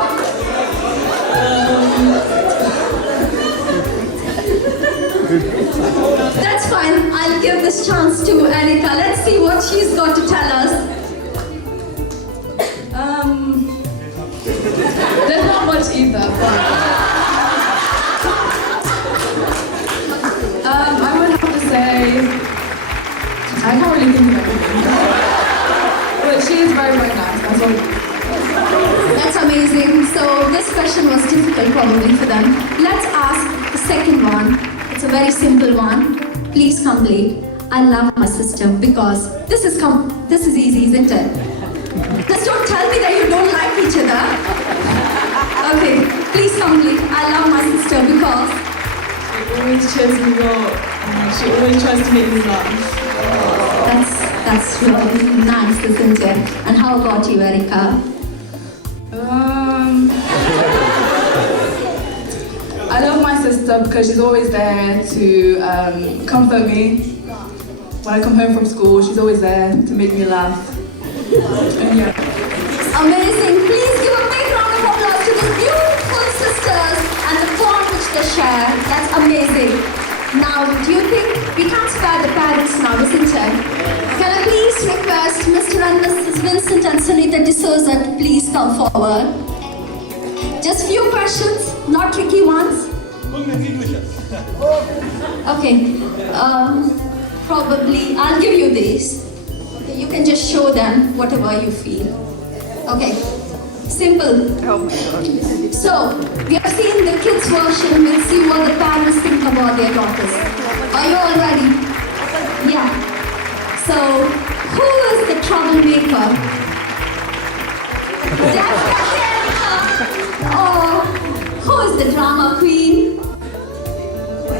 That's fine. I'll give this chance to Erica. Let's see what she's got to tell us. There's not much either, but I would have to say I can't really think of anything. But she is very, very nice. That's all. That's amazing. So this question was difficult probably for them. Let's ask the second one. It's a very simple one. Please complete. I love my sister because this is easy, isn't it? Just don't tell me that you don't like each other. Okay, please complete. I love my sister because She always cheers me up and she always tries to make me laugh. that's really nice, isn't it? And how about you, Erica? I love my sister because she's always there to comfort me. When I come home from school, she's always there to make me laugh. And yeah. Amazing. Please give a big round of applause to the beautiful sisters and the bond which they share. That's amazing. Now, do you think we can't spare the parents now, isn't it? Can I please request Mr. and Mrs. Vincent and Sunita D'Souza to please come forward? Just few questions, not tricky ones. Okay. Probably I'll give you these. Okay, you can just show them whatever you feel. Okay. Simple. Oh my God. So, we have seen the kids' version. We'll see what the parents think about their daughters. Are you all ready? Yeah. So, who is the troublemaker? Definitely Erica. Oh, who is the drama queen?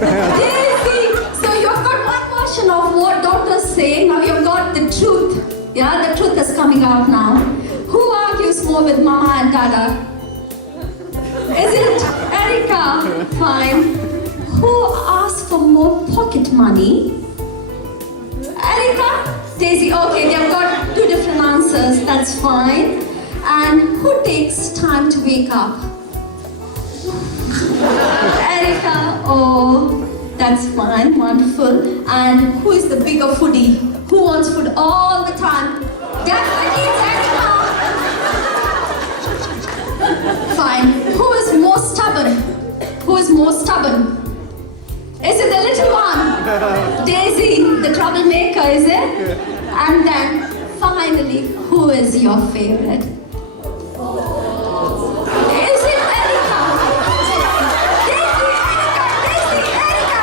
Daisy. So you've got one version of what daughters say. Now you've got the truth. Yeah, the truth is coming out now. Who argues more with Mama and Dada? Is it Erica? Fine. Who asks for more pocket money? Erica? Daisy, okay, they've got two different answers, that's fine. And who takes time to wake up? Erica, oh, that's fine, wonderful. And who is the bigger foodie? Who wants food all the time? Definitely it's Erica. Fine. Who is more stubborn? Who is more stubborn? Is it the little one? Daisy, the troublemaker, is it? And then, finally, who is your favorite? Is it Erica?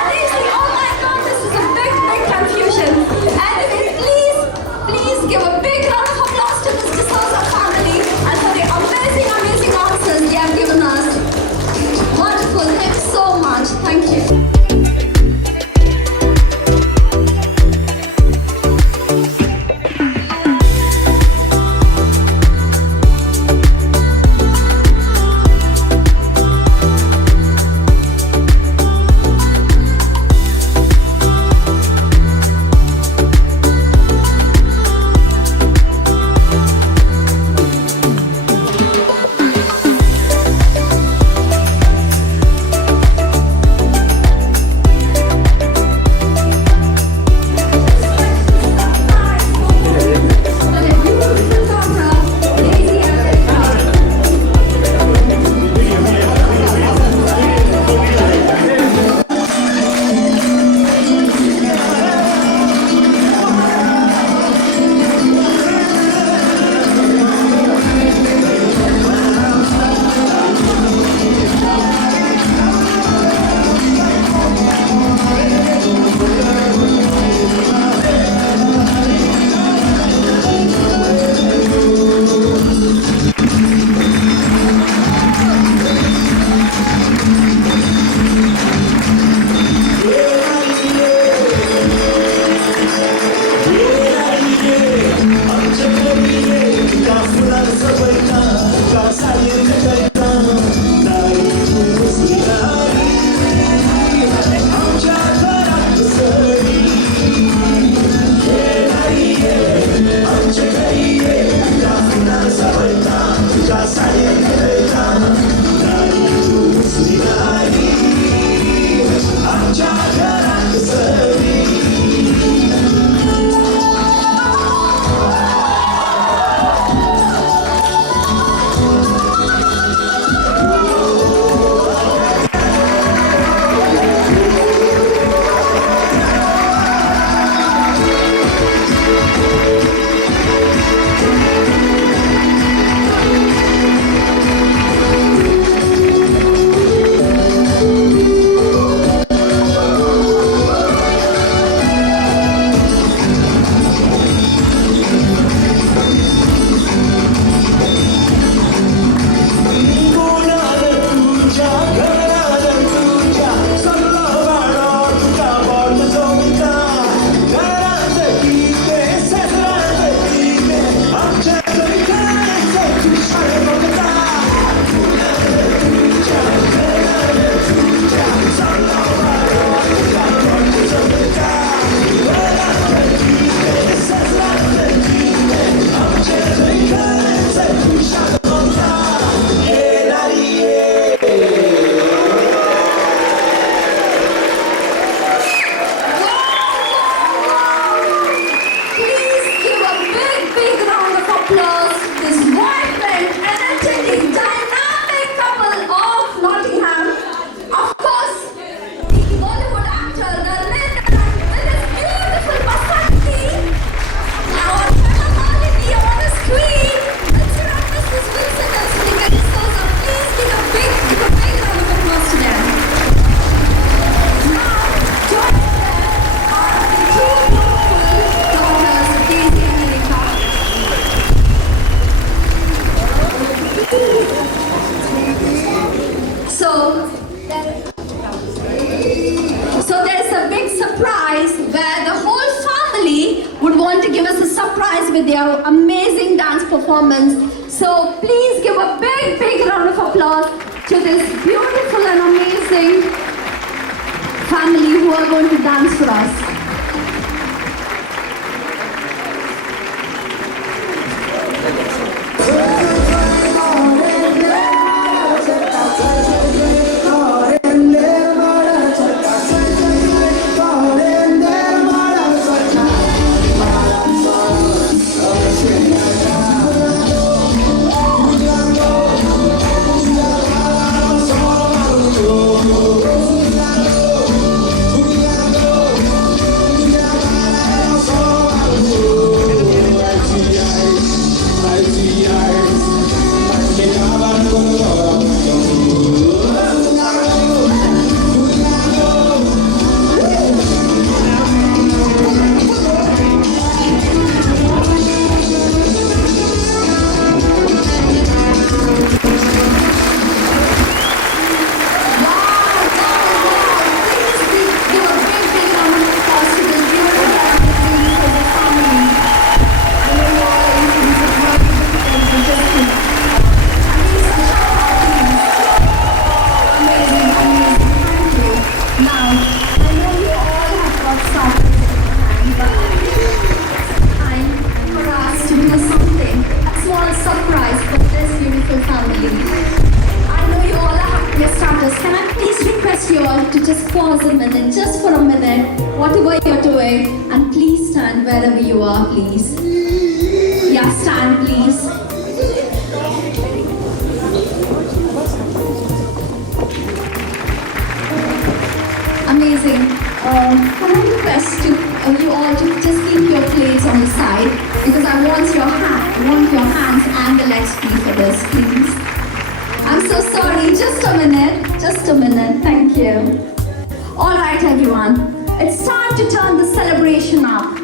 Daisy, oh my God, this is a big confusion. Anyway, please give a big round of applause to Mr. Sosa family and for the amazing answers they have given us. Wonderful, thanks so much, thank you. with their amazing dance performance. So please give a big, big round of applause to this beautiful and amazing family who are going to dance for us. just pause a minute, just for a minute, whatever you're doing, and please stand wherever you are, please. Yeah, stand, please. Amazing. Can I request you all to just keep your plates on the side, because I want your hands and the legs free for this, please. I'm so sorry, just a minute, thank you. Alright everyone, it's time to turn the celebration up.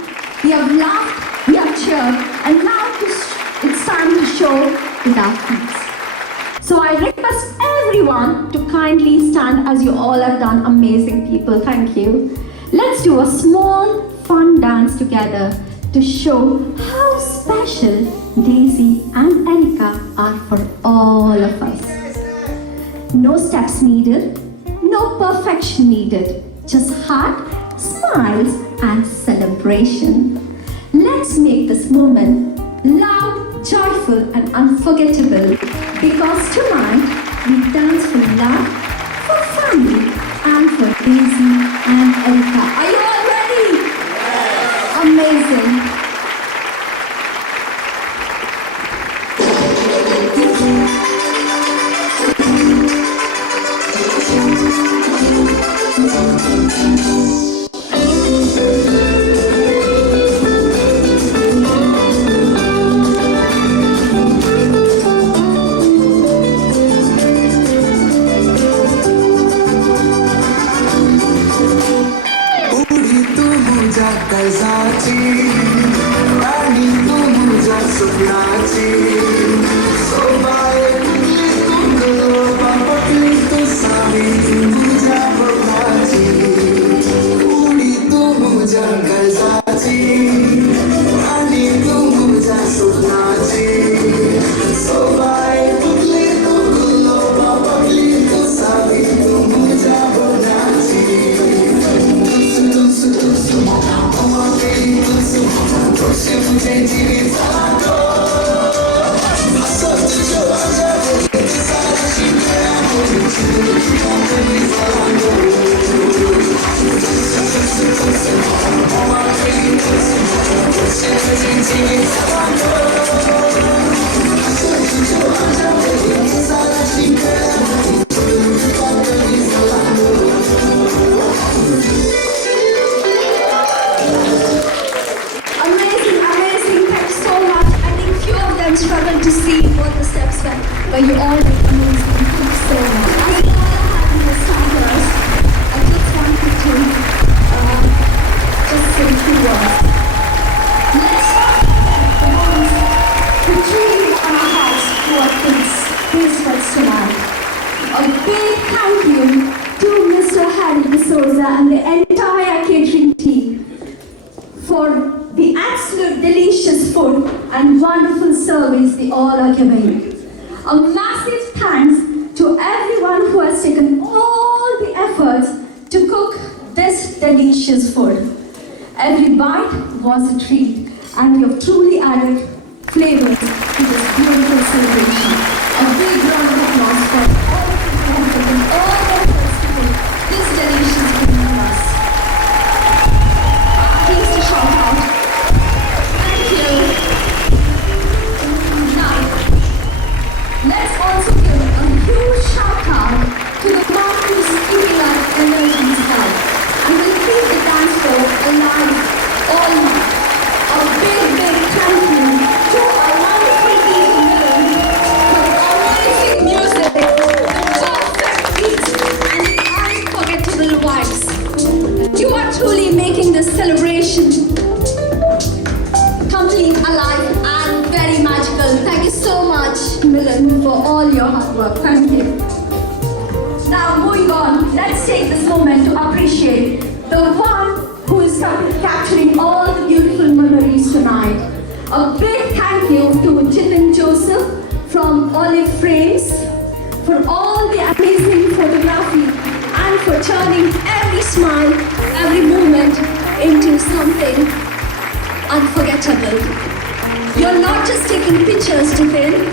We have laughed, we have cheered, and now it's time to show with our feet. So I request everyone to kindly stand as you all have done, amazing people, thank you. Let's do a small fun dance together to show how special Daisy and Erica are for all of us. No steps needed, no perfection needed, just heart, smiles and celebration. Let's make this moment loud, joyful and unforgettable, because tonight we dance for love, for family and for Daisy and Erica. Are you all ready? Yes. Amazing. Struggled to see what the steps were, but you all did amazing. Thank you so much. As you all are having the starters, I just wanted to just say 2 words. Let's start with the ones who truly on our hearts who are these words tonight. A big thank you to Mr. Harry D'Souza and the entire catering team for the absolute delicious food and wonderful service they all are giving. A massive thanks to everyone who has taken all the efforts to cook this delicious food. Every bite was a treat, and you have truly added flavors to this beautiful celebration. A big round of applause for all of you who have taken all the efforts to cook this delicious food for us. Please to shout out. Let's also give a huge shout out to the one who's keeping our energies high and will keep the dance floor alive all night. A big thank you to our wonderful team for amazing music, the perfect beats, and the unforgettable vibes. You are truly making this celebration complete, alive, and very magical. Thank you so much, Milan, for all your hard work. Thank you. Now, moving on, let's take this moment to appreciate the one who is capturing all the beautiful memories tonight. A big thank you to Jitin Joseph from Olive Frames for all the amazing photography and for turning every smile, every moment into something unforgettable. You're not just taking pictures, Jitin,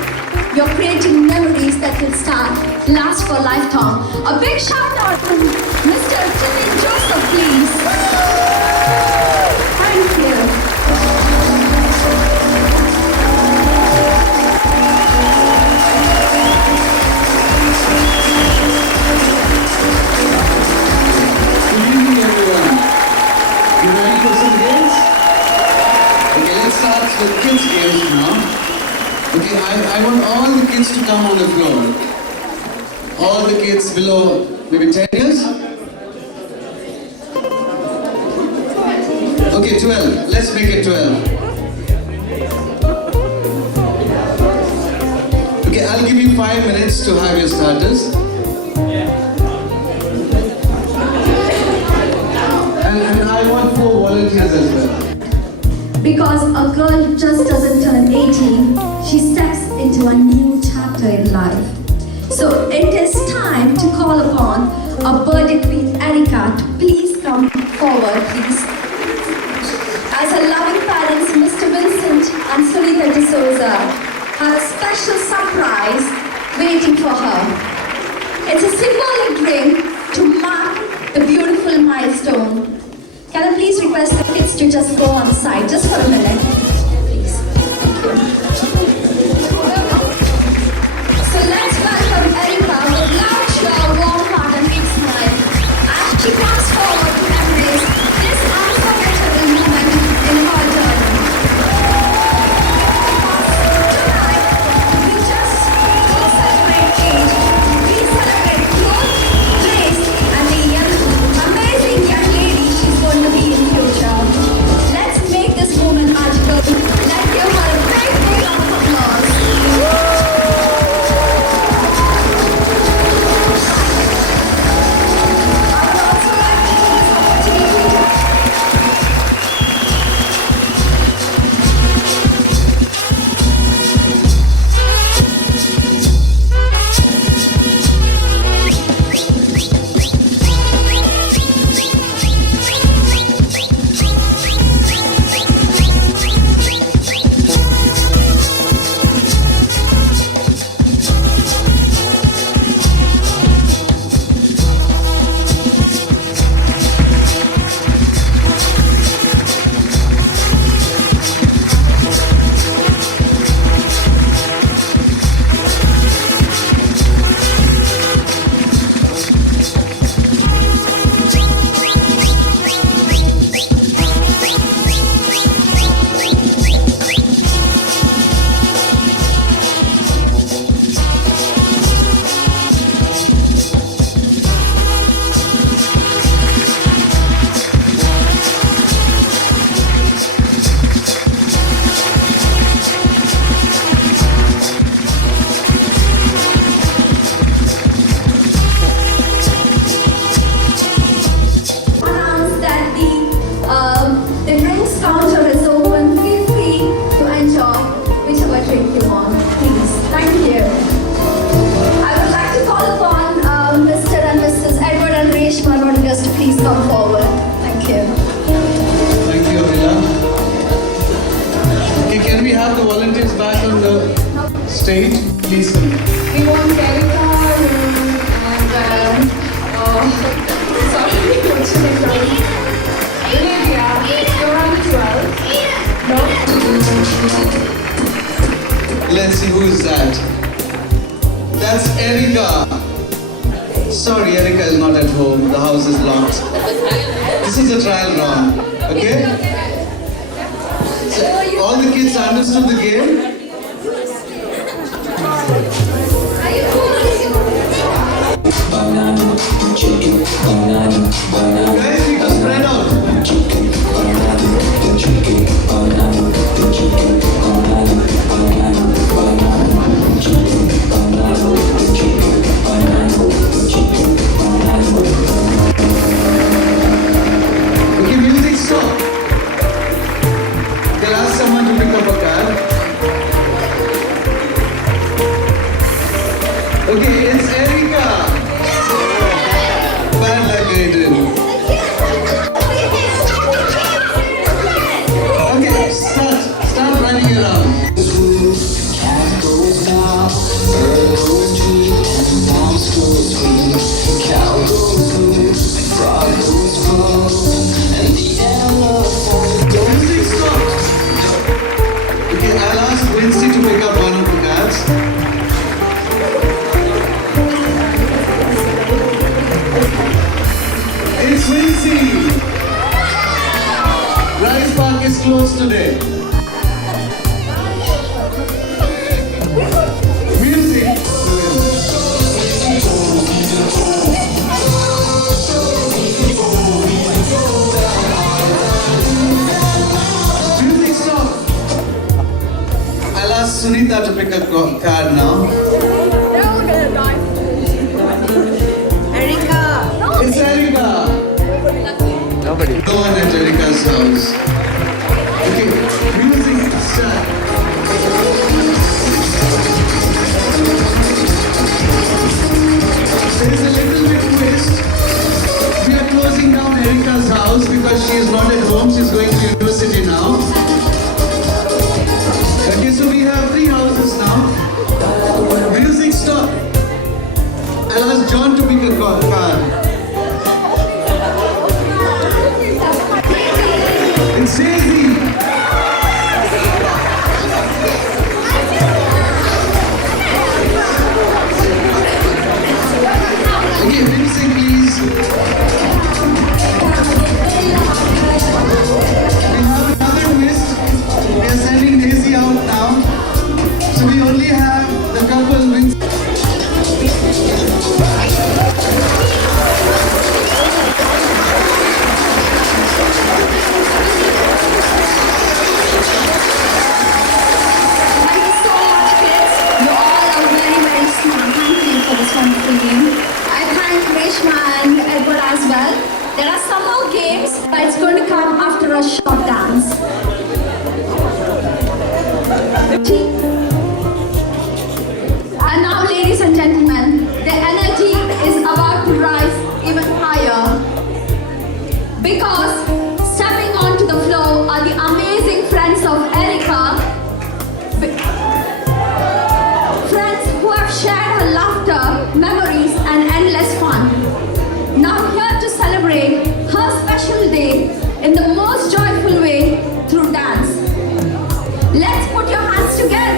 You're creating memories that will last for a lifetime. A big shout out to Mr. Timmy Joseph, please. Thank you. Good evening, everyone. You ready for some games? Okay, let's start with kids games now. Okay, I want all the kids to come on the floor. All the kids below maybe 10 years? Okay, 12. Let's make it 12. Okay, I'll give you 5 minutes to have your starters. And I want 4 volunteers as well. Because a girl just doesn't turn 18, she steps into a new chapter in life. So it is time to call upon our birthday queen Erica to please come forward, please. As her loving parents, Mr. Vincent and Sunita D'Souza, have a special surprise waiting for her. It's a symbolic drink to mark the beautiful milestone. Can I please request the kids to just go on the side just for a minute? Please. Thank you. So let's welcome Erica with loud cheer, warm heart and big smile as she comes forward to embrace this unforgettable moment in her journey. Tonight, we just don't celebrate age, we celebrate growth, grace and the amazing young lady she's going to be in future. Let's make this moment magical. Let's give her a great big round of applause. I would also like to take this opportunity stage, please come. We want Erica and sorry, what's your name? Olivia, you're under 12. No? Let's see who is that. That's Erica. Sorry, Erica is not at home. The house is locked. This is a trial round, okay? So, all the kids understood the game? Guys, you can spread out. Okay, music stop. Can I ask someone to pick up a card? Okay, it's Erica. Bad luck, Aiden. ask Wincy to pick up one of the cards. It's Wincy. Rice Park is closed today. Music. Music stop. I'll ask Sunita to pick a card now. Erica. It's Erica. Nobody. No one at Erica's house. Okay, music start. There is a little bit twist. We are closing down Erica's house because she is not at home. She's going to university now. Okay, so we have 3 houses now. Music stop. I'll ask John to pick a card. It's Daisy. Okay, music please. We have another twist. We are sending Daisy out now. So we only have the couple wins. Thank you so much, kids. You all are very, very smart. Thank you for this wonderful game. I thank Reshma and Edward as well. There are some more games, but it's going to come after a short dance. And now, ladies and gentlemen, the energy is about to rise even higher. Because stepping onto the floor are the amazing friends of Erica. Friends who have shared her laughter, memories, and endless fun. Now here to celebrate her special day in the most joyful way through dance. Let's put your hands together.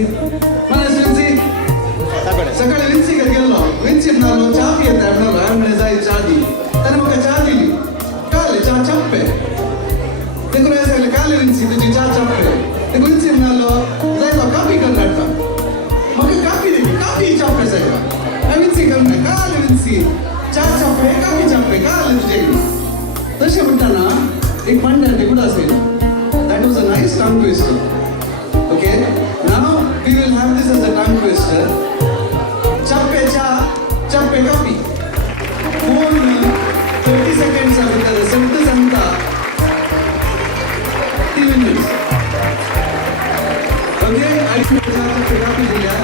Vincy मला विन्सी सकाळी विन्सी कडे गेलो विन्सी म्हणालो चहा पित आहे म्हणालो आम्ही जाई चहा दिली त्याने मग चहा दिली काल चहा चप्पे ते कोणी सांगितलं काल विन्सी तुझी चहा चप्पे ते विन्सी म्हणालो जायचा कापी करणार मग कापी दिली कापी चप्पे जायला विन्सी करणार काल विन्सी चहा चप्पे कापी चप्पे काल तुझे तसे म्हणताना एक म्हणणार ते कुठं असेल that was a nice tongue twister. Okay, now we will have this as a tongue twister. Chappe cha, chappe kapi. Phone 30 seconds after Santa Santa. 3 minutes. Okay, I should have chappe kapi diya.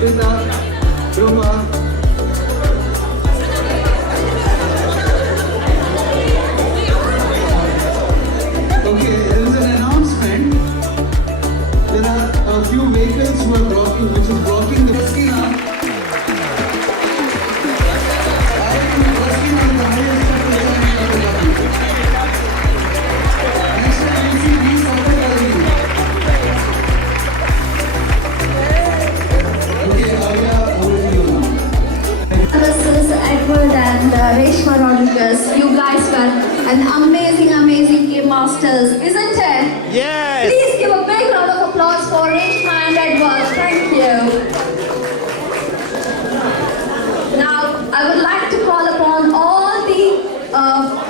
Rita, Ruma. Okay, there is an announcement. There are a few vehicles who are blocking, which is blocking the Raskina. I am Raskina, the highest representative of the government. Next time you see these auto gallery. Okay, Arya, over to you now. This is Edward and Reshma Rodriguez. You guys were an amazing game masters, isn't it? Yes! Please give a big round of applause for Reshma and Edward. Thank you. Now, I would like to call upon all the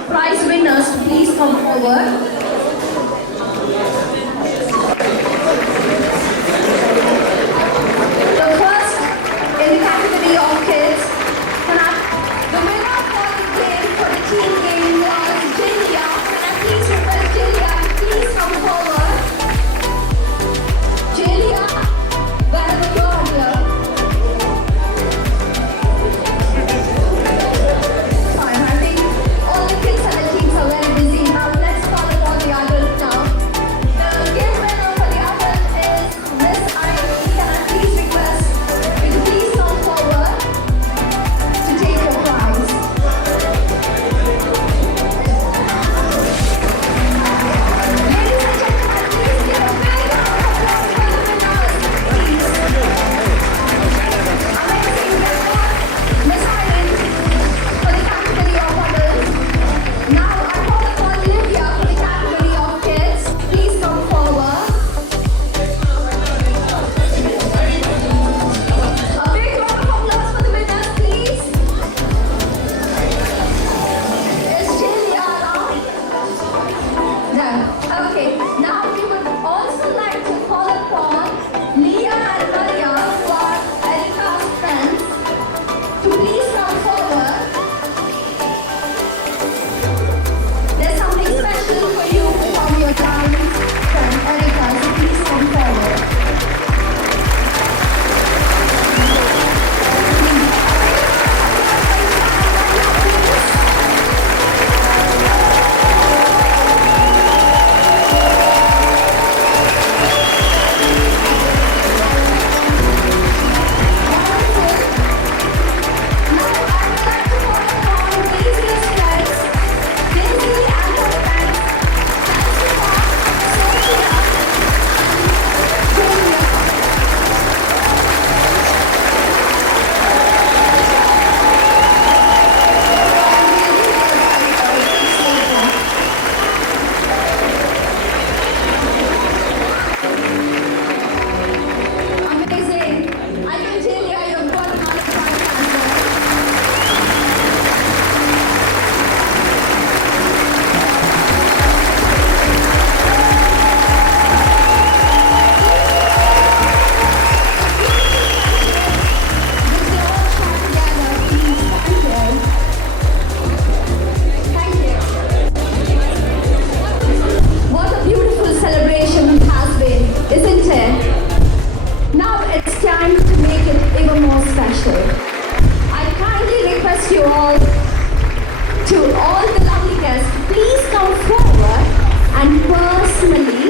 prize winners to please come forward. The first in the category of kids, the winner for the game, for the team game was Jilia. Can I please request Jilia to please come forward? Jilia, wherever you are here. Fine, I think all the kids and the teams are very busy. Now let's call upon the adult now. The game winner for the adult is Miss Irene. Can I please request you to please come forward to take your prize? Ladies and gentlemen, please give a big round of applause for the winners, please. Amazing winner, Miss Irene, for the category of adults. Now I call upon Livia for the category of kids. Please come forward. A big round of applause for the winners, please. Is Jilia around? No. Okay. Now we would also like to call upon Leah and Maria, who are Erica's friends, to please come forward. There's something special for you from your darling friend Erica, so please come forward. Amazing. I can tell you you've got another prize as well. Let's all clap together, please. Thank you. What a beautiful celebration it has been, isn't it? Now it's time to make it even more special. I kindly request you all, to all the lovely guests, please come forward and personally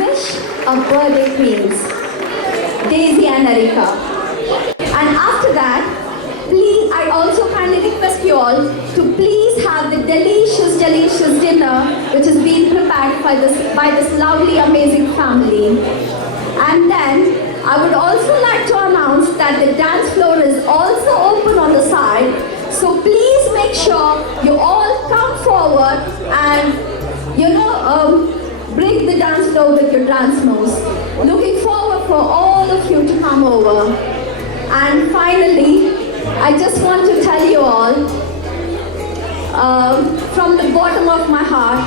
wish our birthday queens, Daisy and Erica. And after that, please, I also kindly request you all to please have the delicious dinner which is being prepared by this lovely, amazing family. And then I would also like to announce that the dance floor is also open on the side. So please make sure you all come forward and break the dance floor with your dance moves. Looking forward for all of you to come over. And finally, I just want to tell you all, from the bottom of my heart,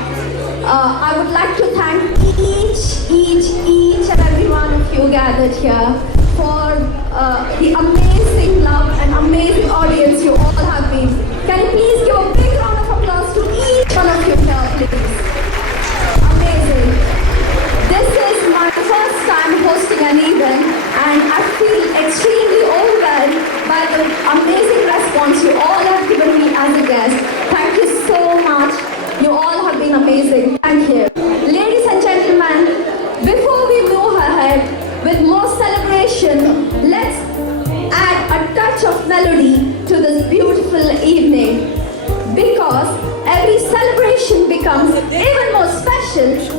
I would like to thank each and every one of you gathered here for the amazing love and amazing audience you all have been. Can you please give a big round of applause to each one of you here, please? Amazing. This is my first time hosting an event and I feel extremely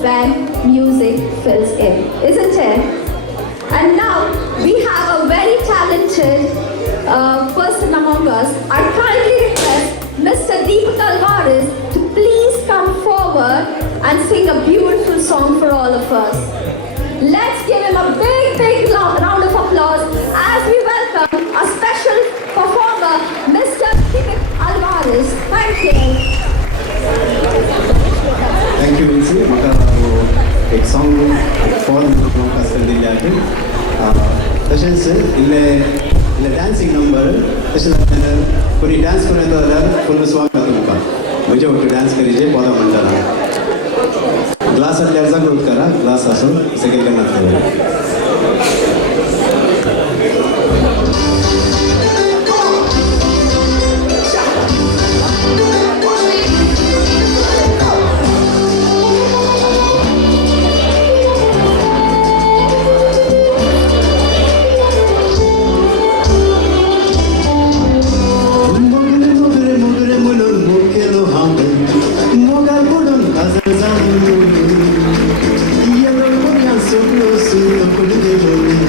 when music fills in, isn't it? And now we have a very talented person among us. I kindly request Mr. Deepak Alvarez to please come forward and sing a beautiful song for all of us. Let's give him a big round of applause as we welcome a special performer, Mr. Deepak Alvarez. Thank you. Thank you, Vinci. Maka एक song for broadcast कर दिया है. तसेच इल्ले dancing number. तसेच कोणी dance करत जाल्यार फुल स्वागत तुमकां. म्हणजे वक्ती dance करीचे पोदा म्हणटाना. ग्लासांतल्यार जागृत करा. ग्लास आसून सगळे केन्नाच करा. You're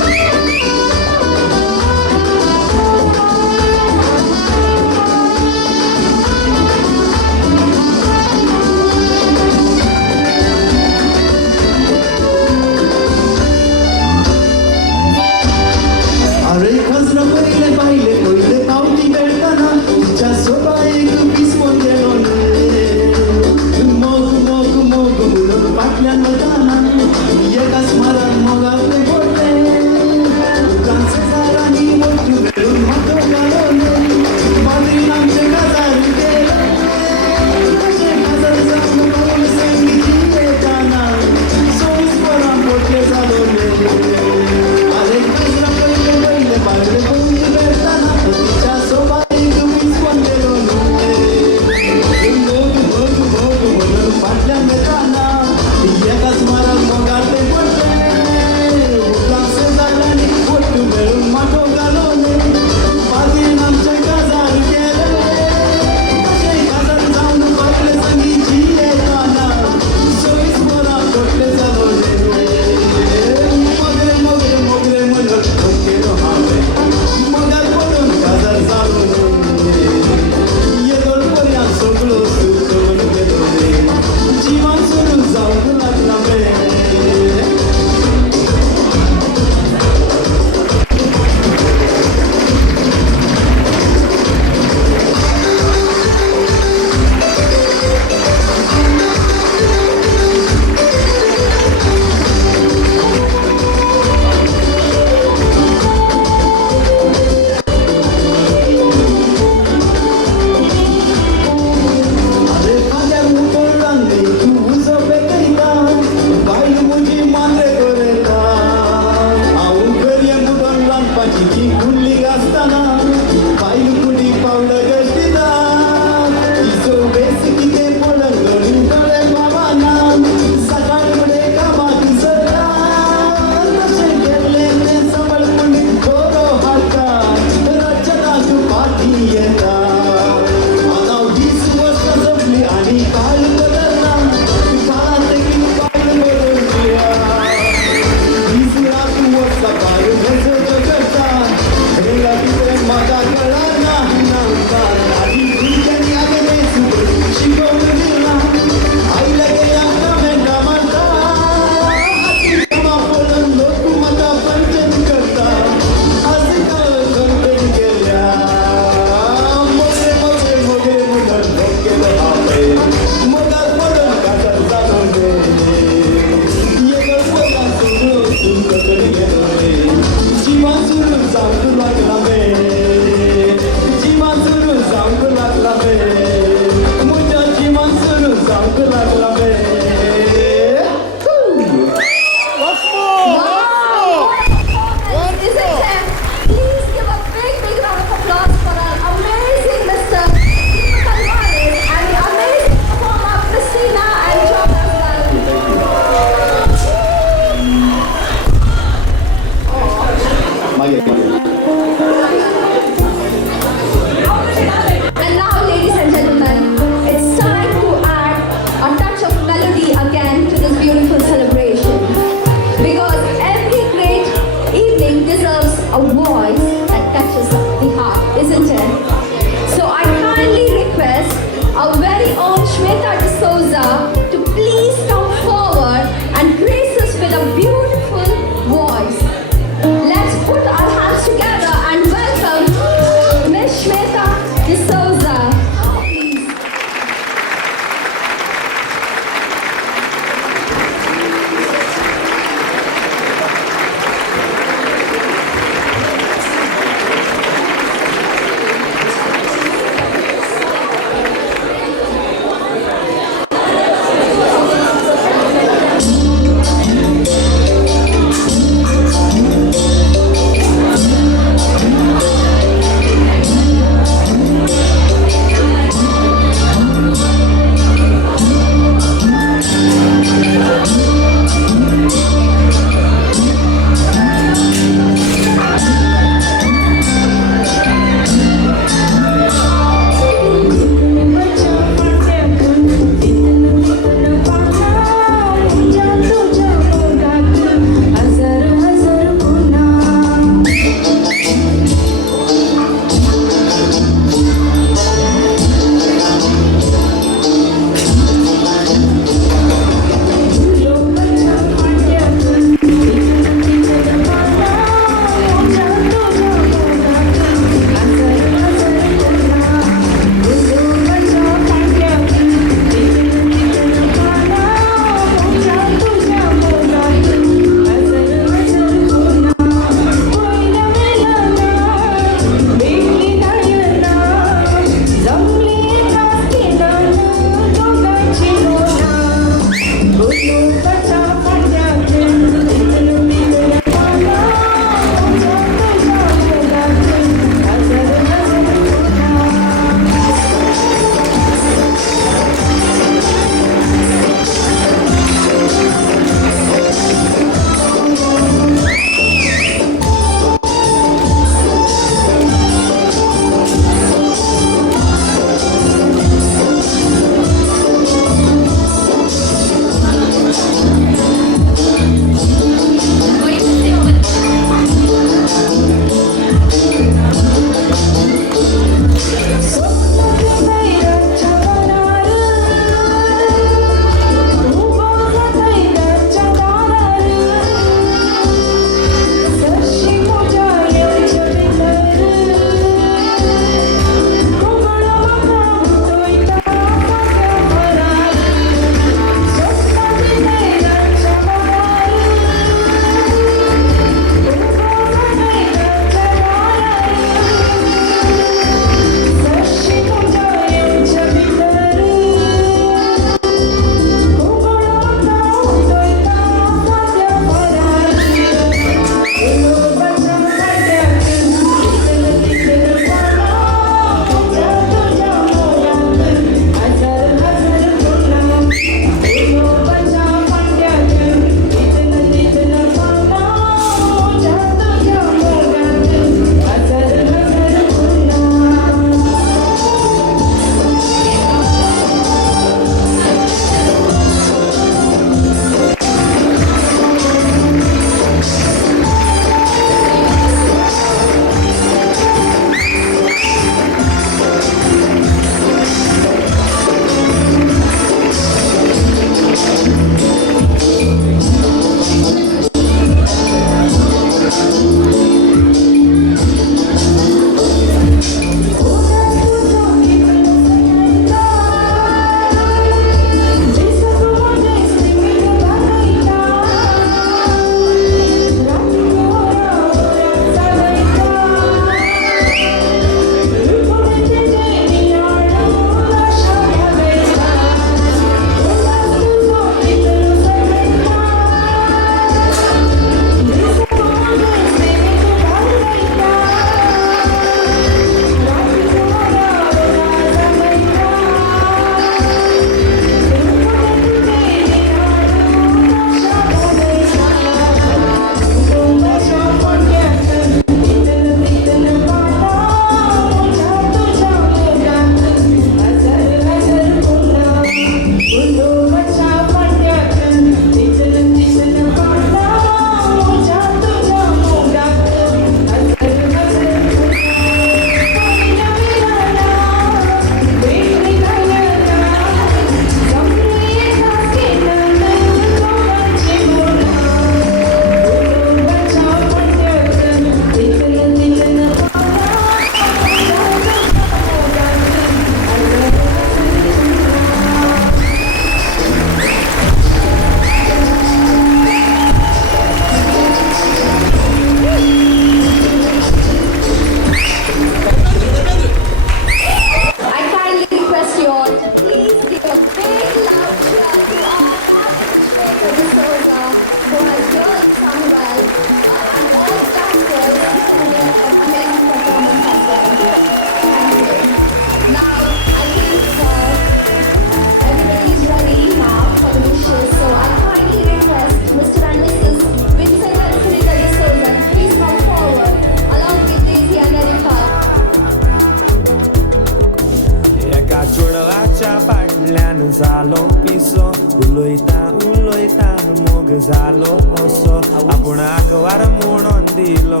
कडल्यान जालो पिसो उलोयता उलोयता मोग जालो असो आपूण आकवार म्हणून दिलो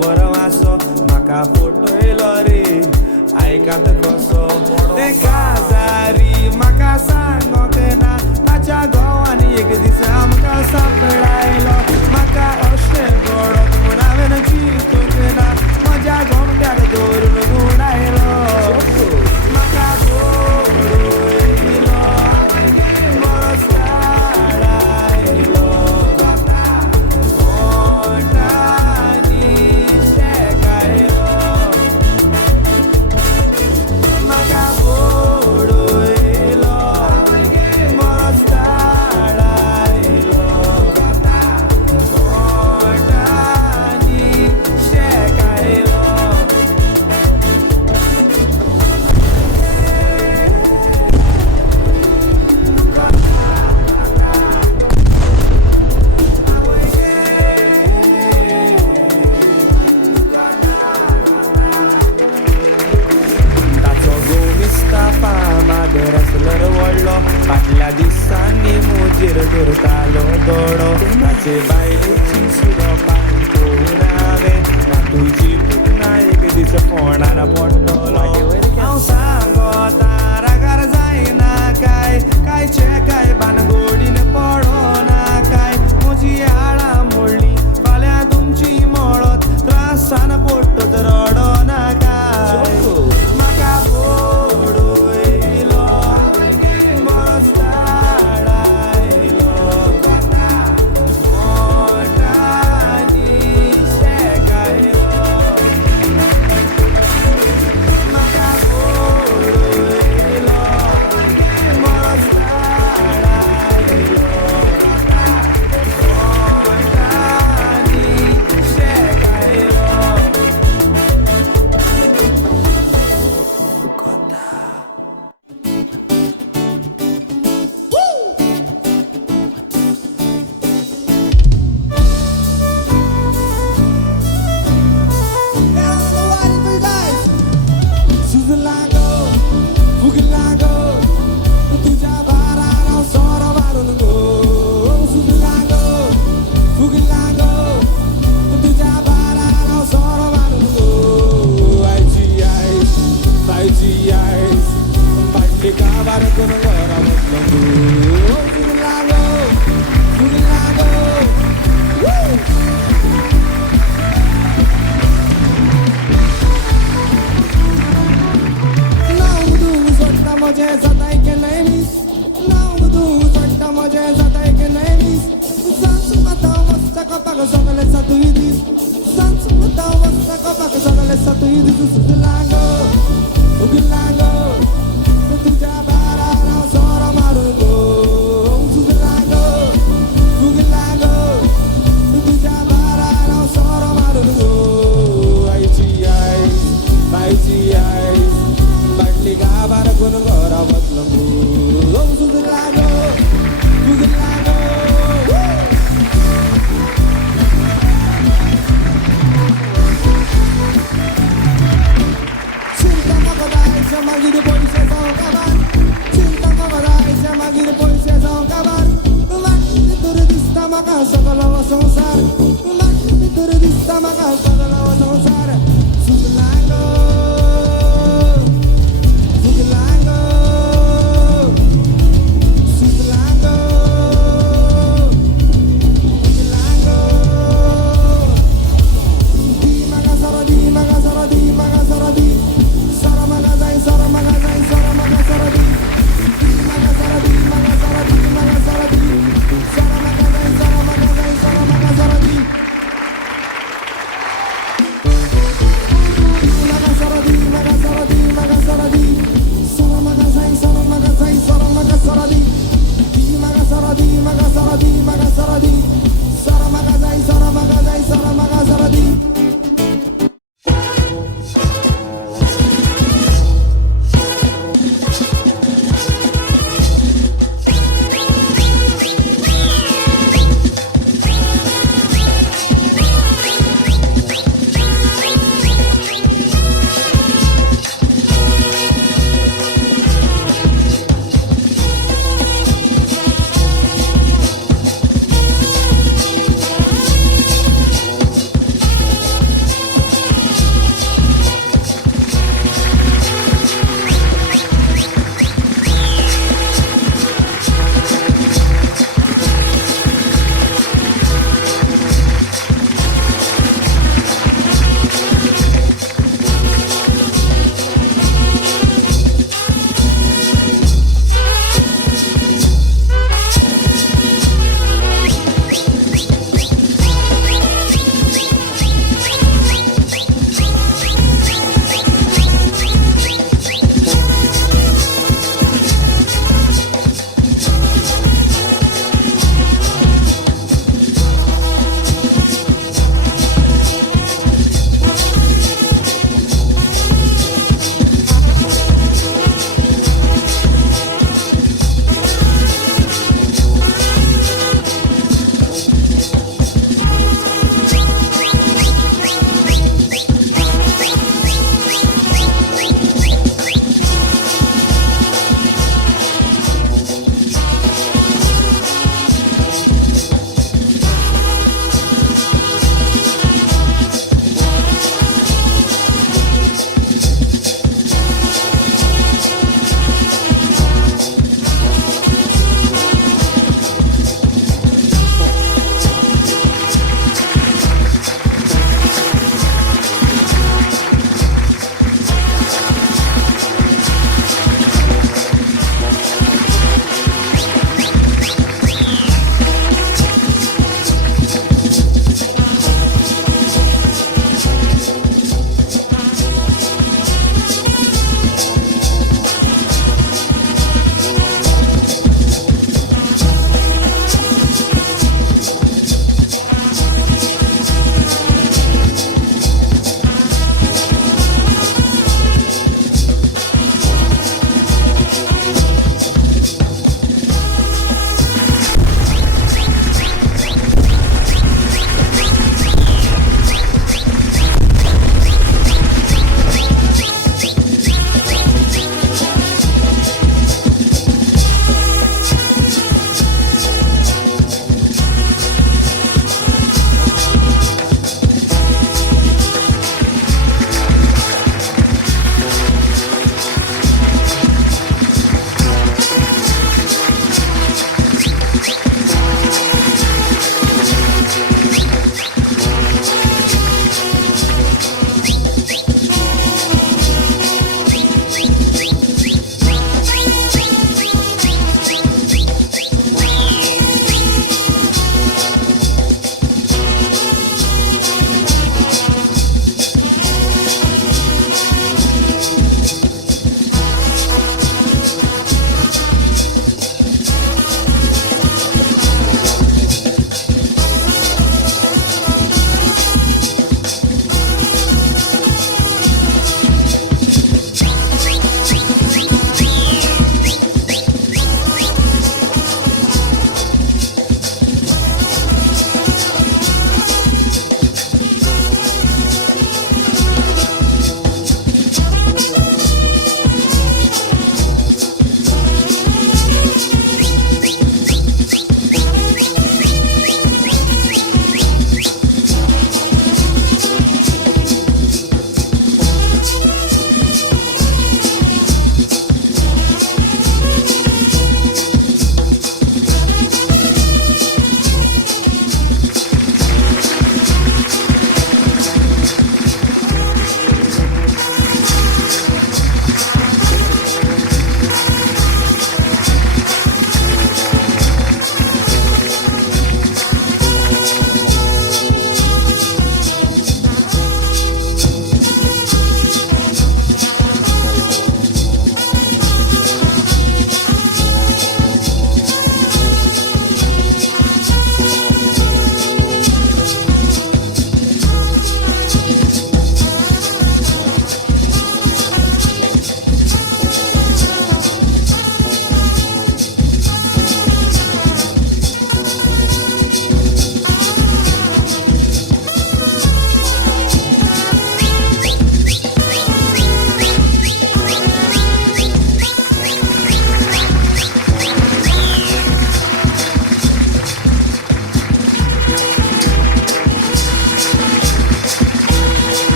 बरो वासो म्हाका फटयलो रे आयकात कसो ते काजारी म्हाका सांगोक ना ताच्या घोवान एक दीस आमकां सांपडायलो म्हाका अशें घडोत म्हूण हांवें चिंतूंक ना म्हज्या घोमट्याक धरून गुडायलो म्हाका भोडयलो बरो साडायलो ओटांनी शेकायलो म्हाका भोडयलो बरो साडायलो ओटांनी शेकायलो ताचो गोमिस्तापा मागेर असलर व्हडलो फाटल्या दिसांनी मोजेर धरतालो दोडो ताचे बायलेची सुरो पान पळोवन हांवें नातूची पुतना एक दीस फोंडार पडटलो हांव सांगोता रागार जायना कांयचे काय भानगडीन पडोना काय म्हजी आळा मोडली फाल्यां तुमची मोडत त्रासान पडटत रडोना काय म्हाका भोडयलो बरो साडायलो ओटांनी शेकायलो म्हाका भोडयलो बरो साडायलो ओटांनी शेकायलो Suzilago, Fugilago, तुझ्या भाराराव सोरो मारून गो Suzilago, Fugilago, तुझ्या भाराराव सोरो मारून गो आयची आयस, तायची आयस पाटली काबार करून घरा बसलो गो Suzilago, Fugilago, Moje zatai ke nahi miss Now du zatta moje zatai ke nahi miss Sans mata wasta ka paga sogale satuidis Sans mata wasta ka paga sogale satuidis Suzilago, Fugilago Tuja barara sora marungo Suzilago, Fugilago Tuja barara sora marungo Aichi ais, aichi ais Badli gabar kun gora batlangu Suzilago, Fugilago Cinta magadai chamagi depois vocês vão acabar Cinta magadai chamagi depois vocês vão acabar Mati turista maga sagala sansar Mati turista maga sagala sansar Suzilago Suzilago, Suzilago, Suzilago. Di magasara di, magasara di, magasara di. Sara magazai, sara magazai, sara magasara di. Di magasara di, magasara di, magasara di. Sara magazai, sara magazai, sara magasara di.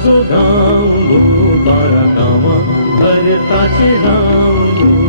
मोजो गाऊंगो बारा गावा भरताचे राऊंगो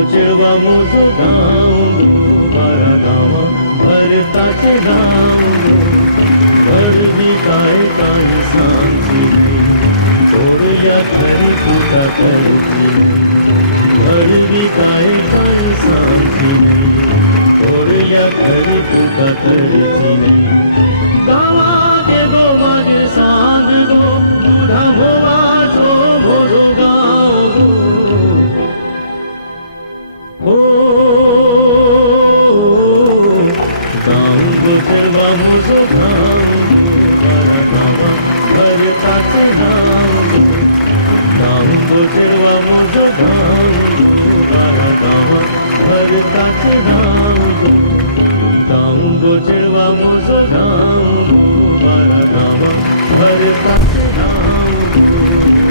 गोचवा mojo गाऊंगो बारा गावा भरताचे राऊंगो वडवी गाई गाई सांगती नहीं ओरया घरी फुका करती नहीं वडवी गाई गाई सांगती नहीं ओरया घरी फुका करती नहीं गावाचे गोवाचे सांग दो तुझा गोवाचो गोदो गाऊंगो चळवा मोजो गाऊंगो बारा गावा भरताचे नाऊंगो गोचेवा मोजो गाँव मारा गाँव भरताचे नाव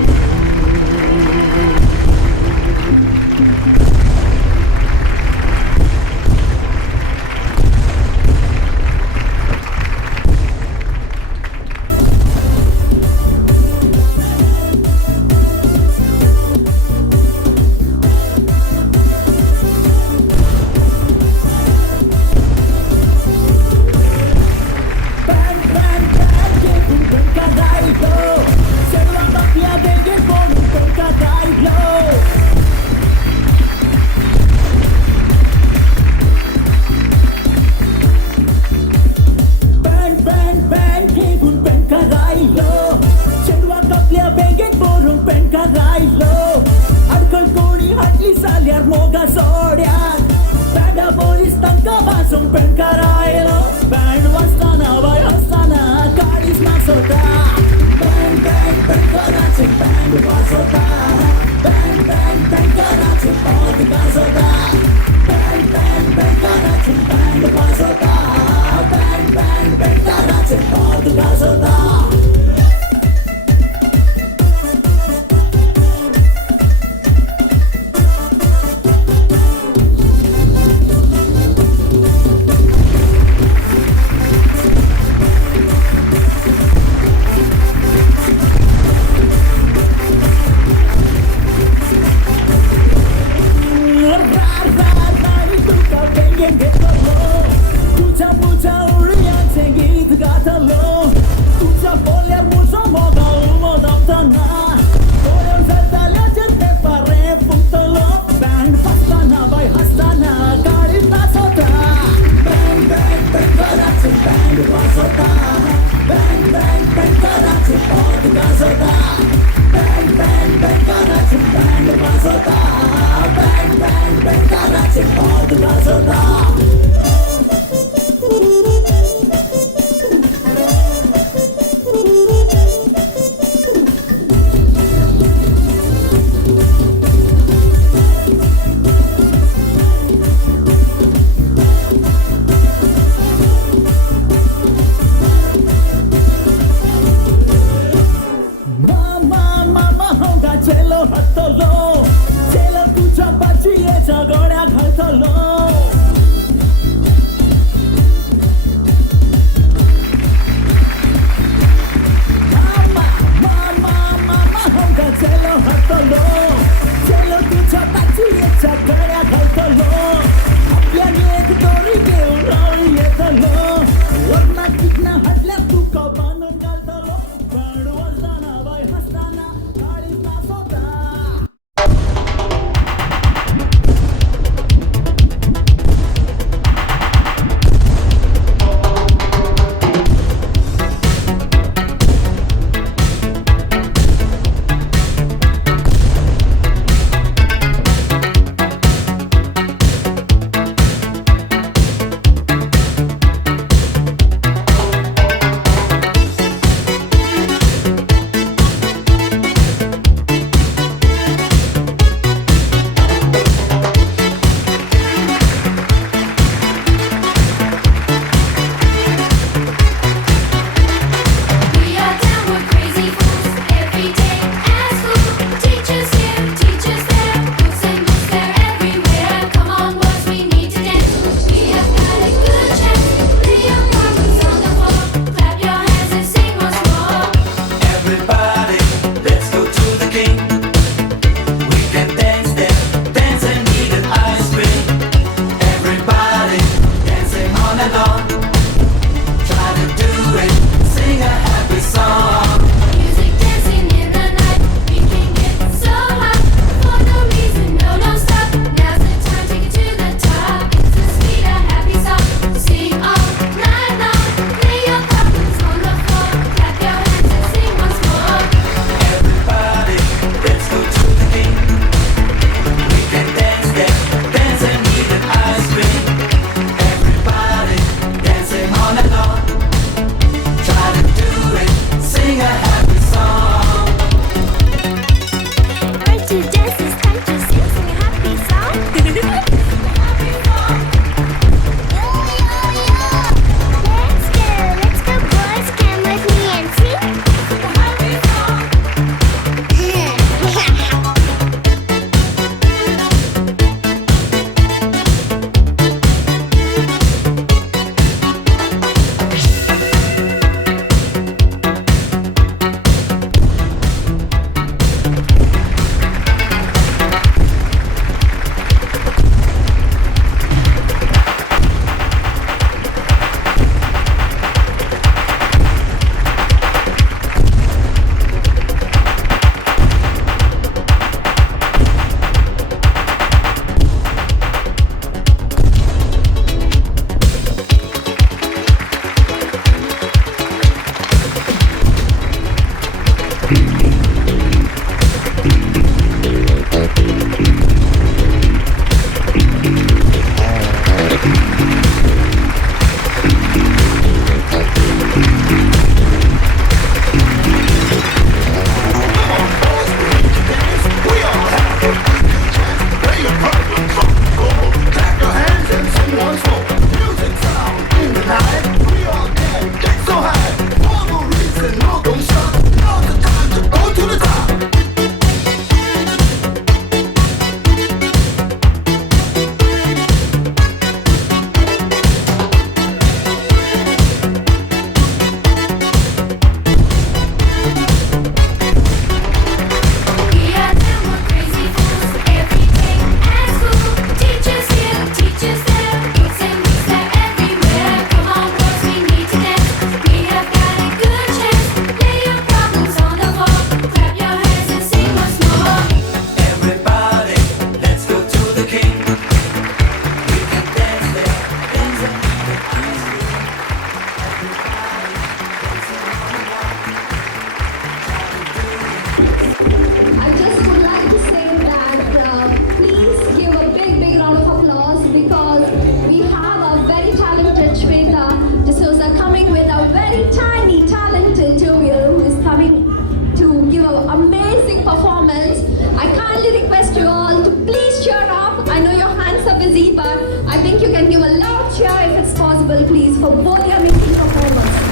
Z part. I think you can give a loud cheer if it's possible, please, for both the amazing performers.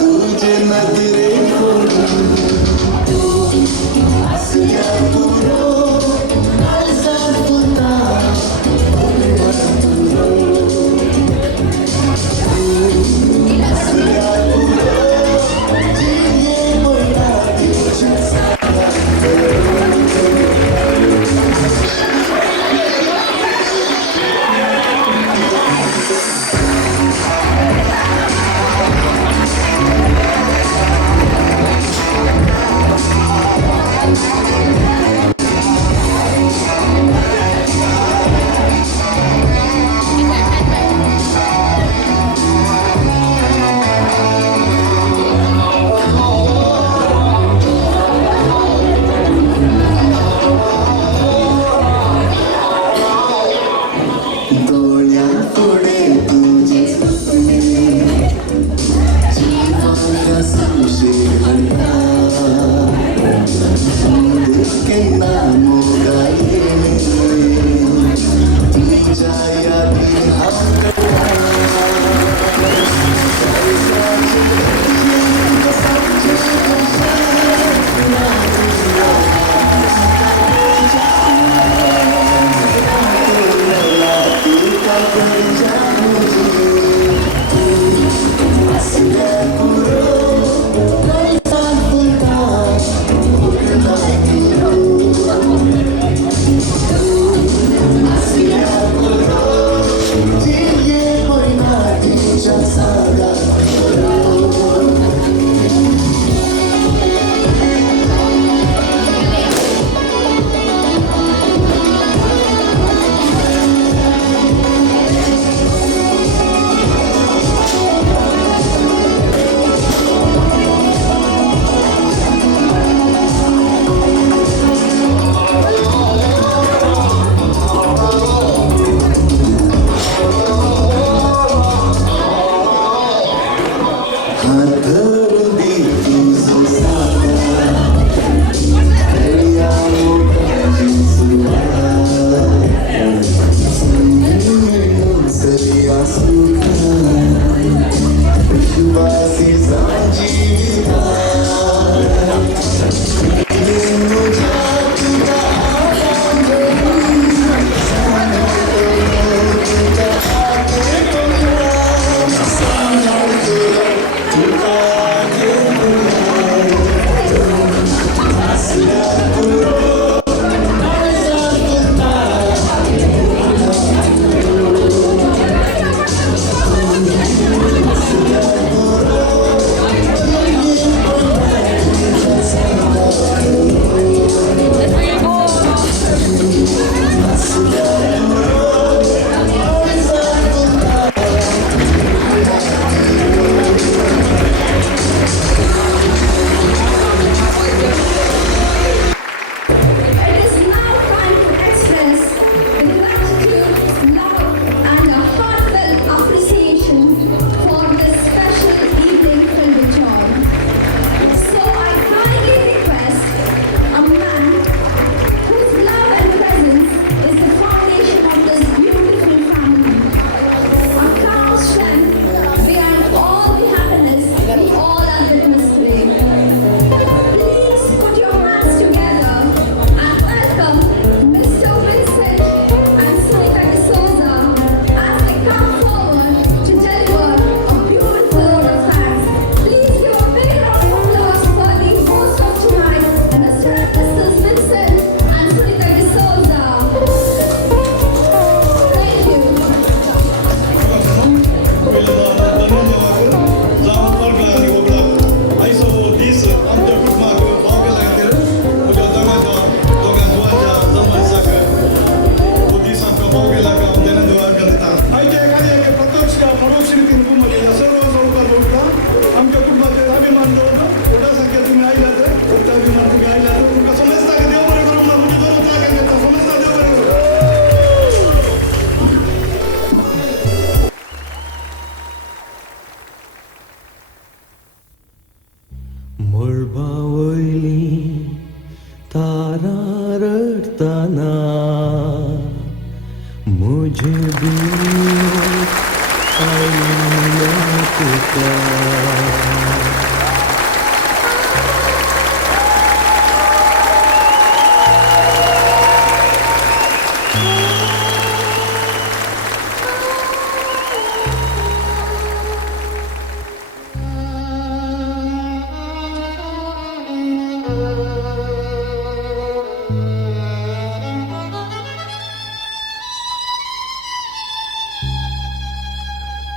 तुझे नजरे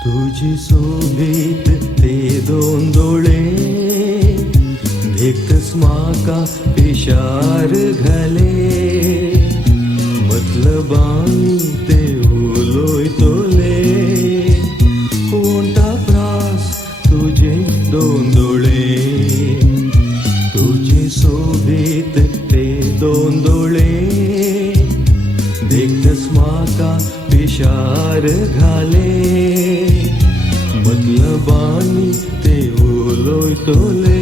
तुझी सोबीत ते दोन डोळे देखतस माका पिशार घाले मतलबानी ते उलोय तोले कोणता प्रास तुझे दोन डोळे तुझी सोबीत ते दोन डोळे देखतस माका पिशार घाले मतलबानी ते उलोय तोले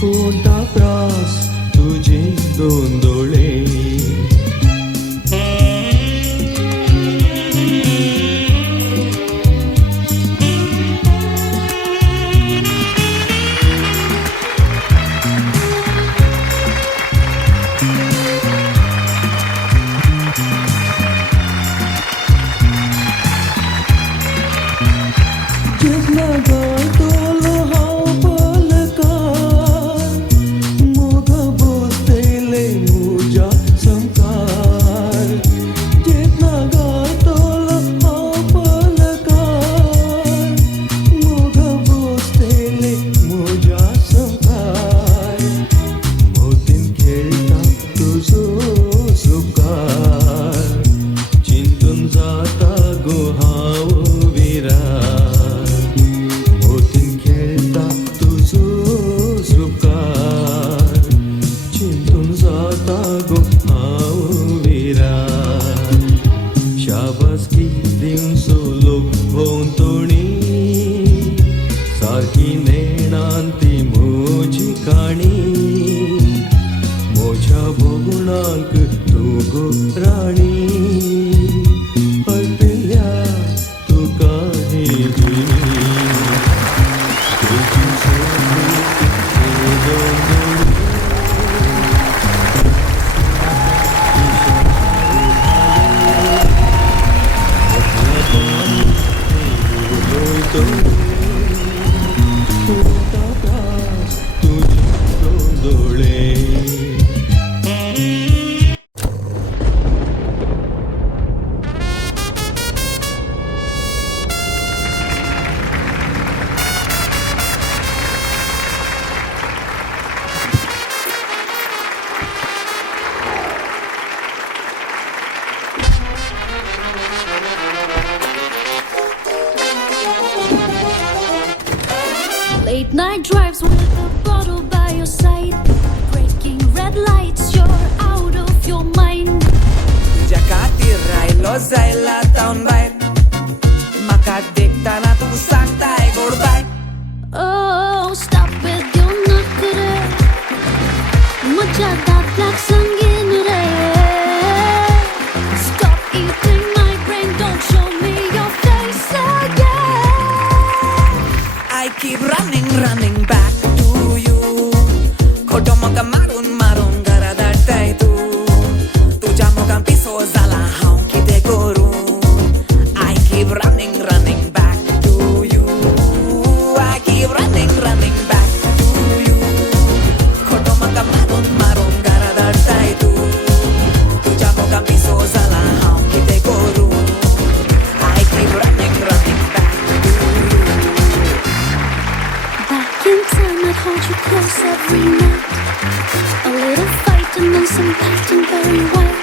कोणता प्रास तुझे दोन डोळे मोग बोसतेले मुजा ही नेणांती मोजी काणी मोझ्या भोवणांक तू गो राणी हळपिल्या तू काही तुझी Late night drives with a bottle by your side, breaking red lights, you're out of your mind. तुझ्या खातीर रायलो जायला तावन भायर म्हाका देखताना तूं सांगताय गोडबाय. Oh, stop with your nakre, म्हज्या दांतल्याक सांगीन रे. Stop eating my brain, don't show me your face again. I keep running back to you. खोटो म्हाका मारून मारून घरा धाडटाय तूं. तुज्या मोगान पिसो जाला हांव कितें करूं. I keep running back to you. I keep running back to you. खोटो म्हाका मारून मारून घरा धाडटाय तूं. तुज्या मोगान पिसो जाला हांव कितें करूं. I keep running back to you. Back in time, I'd hold you close every night. A little fight and then some fighting very wild.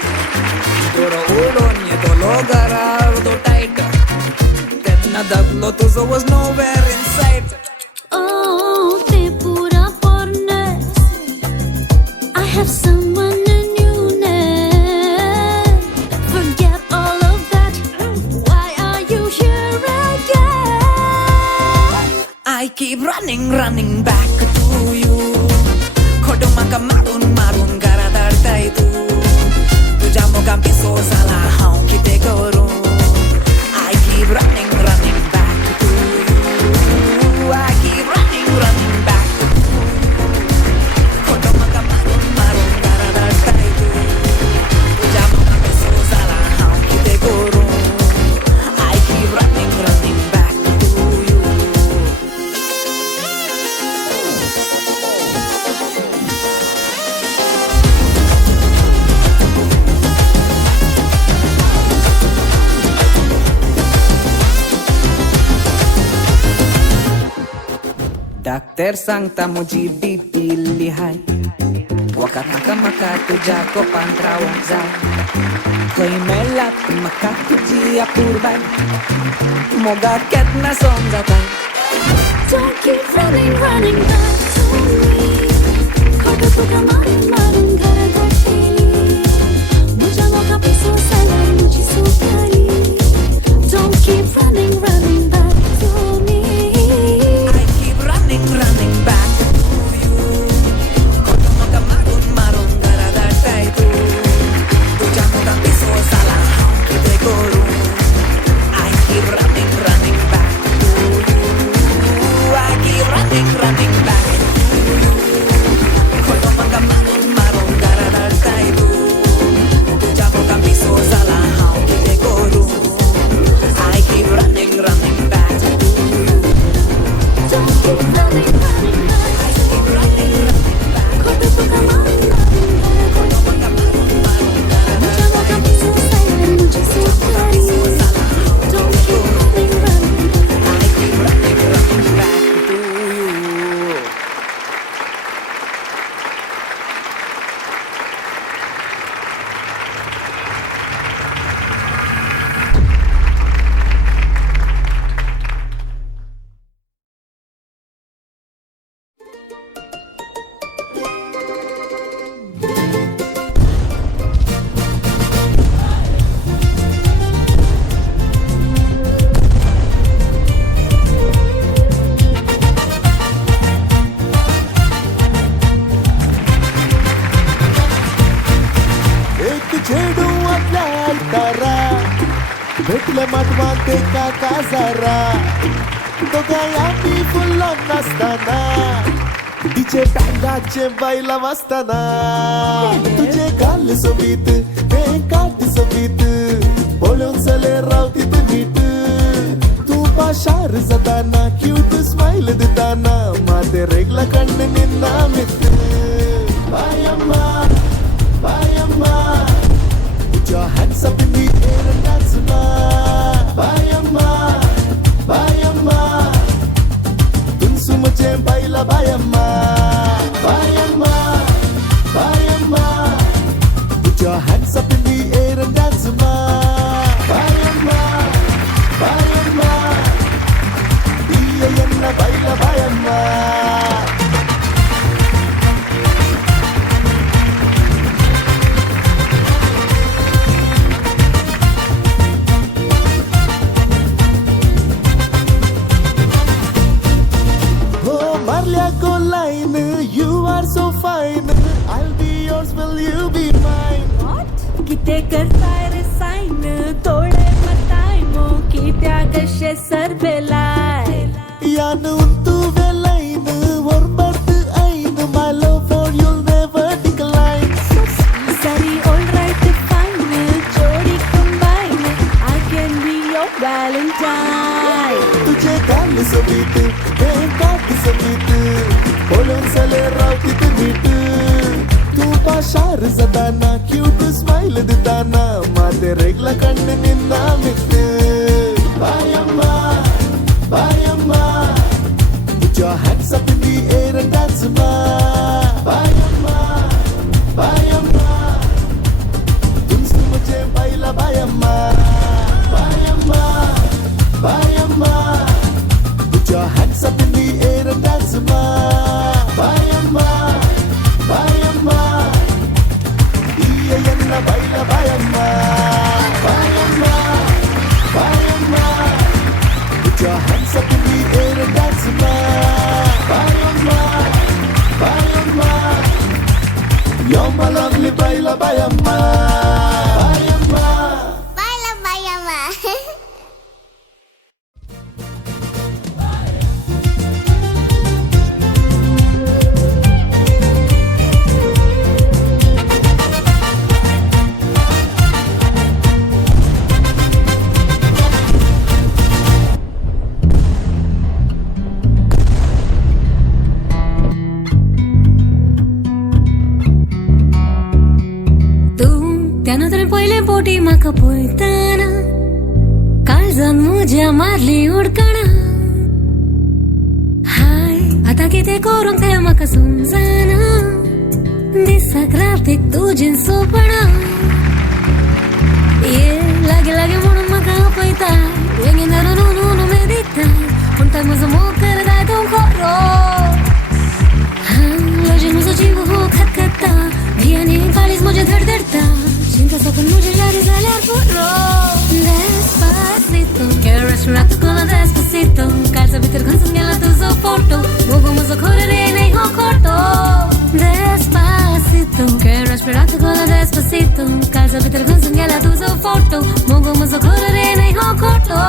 Doро uron nie dolo garardo tight. Teddna daglo tuzo was nowhere in sight. Oh, te pura pornes. I have someone in you now. Forget all of that. Why are you here again? I keep running back to you. खोटो म्हाका मारून मारून घरा धाडटाय तूं. तुज्या मोगान पिसो जाला हांव कितें करूं. I keep running back to you. I keep running back to you. खोटो म्हाका मारून मारून घरा धाडटाय तूं. तुज्या मोगान पिसो जाला हांव कितें करूं. I keep running back to you. Doctor सांगता म्हजी BP इल्ली हाय. वखदाक म्हाका तुज्या कोपान रावंक जाय. खंय मेळ्ळ्यात म्हाका तुजी अपुरबाय. मोगाक केन्ना समजता. Don't keep running back to me. खोटो तुका मारून मारून घरा धाडटली. म्हज्या मोगा पिसो जाला म्हजी सोंपली. Don't keep running back to me. I keep running back to you. खोटो म्हाका मारून मारून घरा धाडटाय तूं. तुज्या मोगान पिसो जाला हांव कितें करूं. I keep running back to you. I keep running back to you. खोटो म्हाका मारून मारून घरा धाडटाय तूं. तुज्या मोगान पिसो जाला हांव कितें करूं. I keep running back to you. Don't keep running back. खोटो तुका मारून मारून घरा धाडटली. म्हज्या मोगा पिसो जाला म्हजी सोंपली. Don't keep running I keep running back to you. भेटले माटवान ते काका जरा दोघांय आम्ही फुल्लो नाचताना तिचे टांगाचे बैला वाजताना तुझे गाल सोबीत ते काट सोबीत बोलून चले रावतीत नीट तू पाशार जाताना क्यूट स्माइल दिताना माते रेगला कण्ण निन्ना मित बायम्मा बायम्मा put your hands up in the air and dance ma बायम्मा बायम्मा तुमचे बैला बायम्मा बायम्मा बायम्मा put your hands up in the air and dance ma बायम्मा बायम्मा दिययन्ना बैला बायम्मा You are so fine. I'll be yours, will you be mine? What? किते करताय रे sign तोडे मताय मो कित्या कशे सरबेलाय यान उंतु वेलाइन वरबर्त ऐन my love for you'll never decline Sorry, all right, fine जोड़ी combine I can be your Valentine तुझे गाल सोबीत ते काट सोबीत बोलून चले रावतीत नीट तू पाशार जाताना क्यूट स्माइल दिताना माते रेगला कण्ण निन्ना मित बायम्मा बायम्मा put your hands up in the air and dance ma बायम्मा बायम्मा तुमचे बैला बायम्मा बायम्मा बायम्मा put your hands up in the air and dance ma बायम्मा बायम्मा दिययन्ना बैला बायम्मा बायम्मा बायम्मा put your hands up in the air and dance ma बायम्मा बायम्मा you're my lovely बैला बायम्मा बायम्मा बैला बायम्मा पहिले पोटी म्हाका पळयताना काळजान म्हज्या मारली उडकणा हाय आतां कितें करूंक तें म्हाका समजना दिसाक रातीक तुजें सोपणा ये लागी लागी म्हणून म्हाका आपयता बेगीन धरून ऊन मेदिता पूण तो म्हजो मोग करता तूं खरो लजेन म्हजो जीव हो खतखता भियानी काळीज म्हजें धडधडता Cinta sopan mujer jadi salir puro Despacito Quiero respirar tu cola despacito Calza bitter con señala tu so foto Mugo muso correre nei ho corto Despacito Quiero respirar tu cola despacito Calza bitter con señala tu so foto Mugo muso correre nei ho corto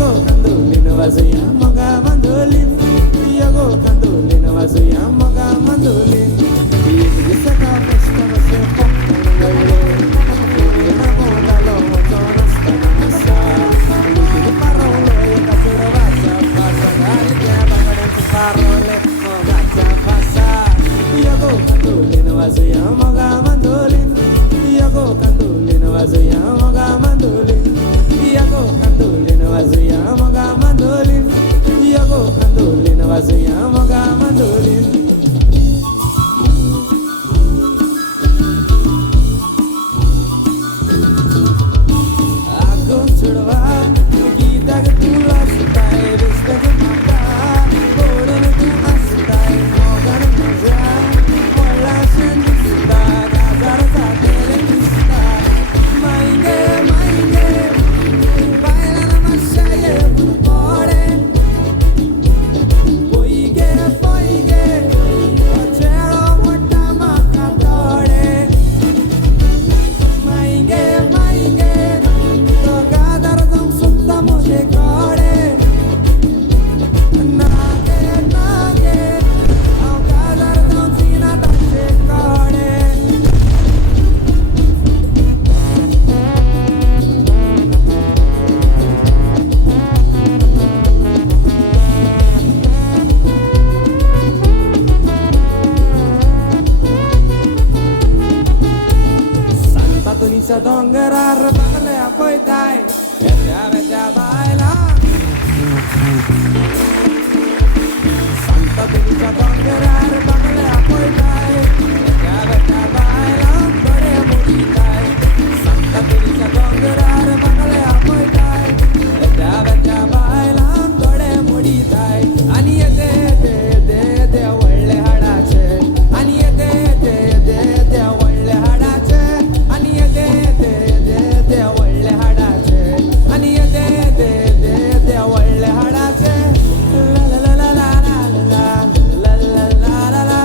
Yago kandolin wazuya maga mandolin. Yago kandolin wazuya maga mandolin. Yedi saka festa vase pokkalu. Yedi na moda lo watono stanasa. Yedi parole kasura vaza pasa. Gari ke bagadan parole mogacha pasa. Yago kandolin wazuya maga mandolin. Yago kandolin wazuya maga mandolin. Yago kandolin wazuya maga mandolin. Yago kandolin wazuya maga mandolin. Aku chudwa gita ke tula sutai rista ke mata kodan tu astai mogan maza wala sendista gazar sa tele ista mainge baila na mashaye ore poige chero motta makatore mainge to gadar dum sutta mujhe kore nage au gadar dum sina tache kore Santa Tunisia dongerar bagle apoy dai Vete baila Santa Tunisia dongerar bagle apoy dai Vete baila bade mudi dai Santa Tunisia dongerar bagle apoy dai Vete baila bade mudi dai Ani yete de ಒಳ್ಳೆ ಹಡಾಚೆ ani yete ಒಳ್ಳೆ ಹಡಾಚೆ ani yete ಒಳ್ಳೆ ಹಡಾಚೆ ani yete ಒಳ್ಳೆ ಹಡಾಚೆ la la la la la la la la la la la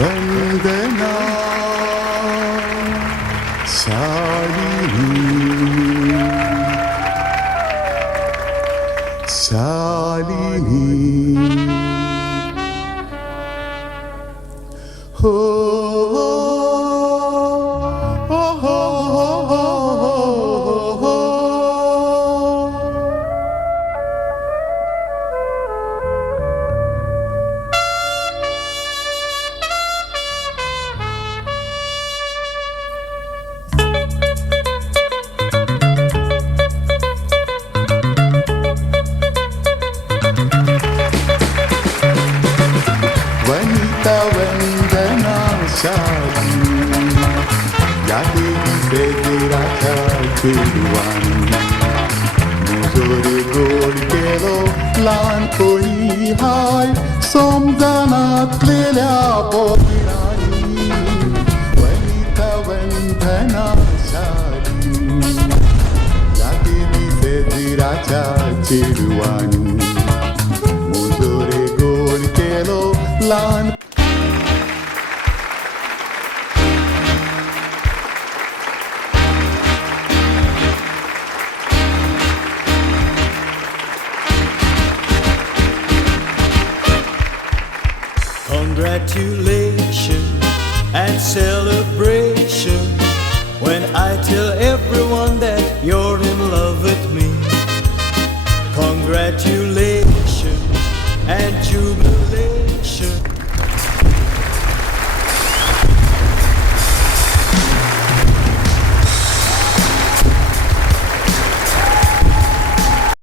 वंदना शालिनी शालिनी हो चेडवानी मुजोरी गोड केलो लहानपणी हाय समजानातलेल्या पोरांनी वनित वंदनाशाली जातीनी सेजिराच्या चेडवानी मुजोरी गोड केलो लहान Congratulations and celebration when I tell everyone that you're in love with me. Congratulations and jubilation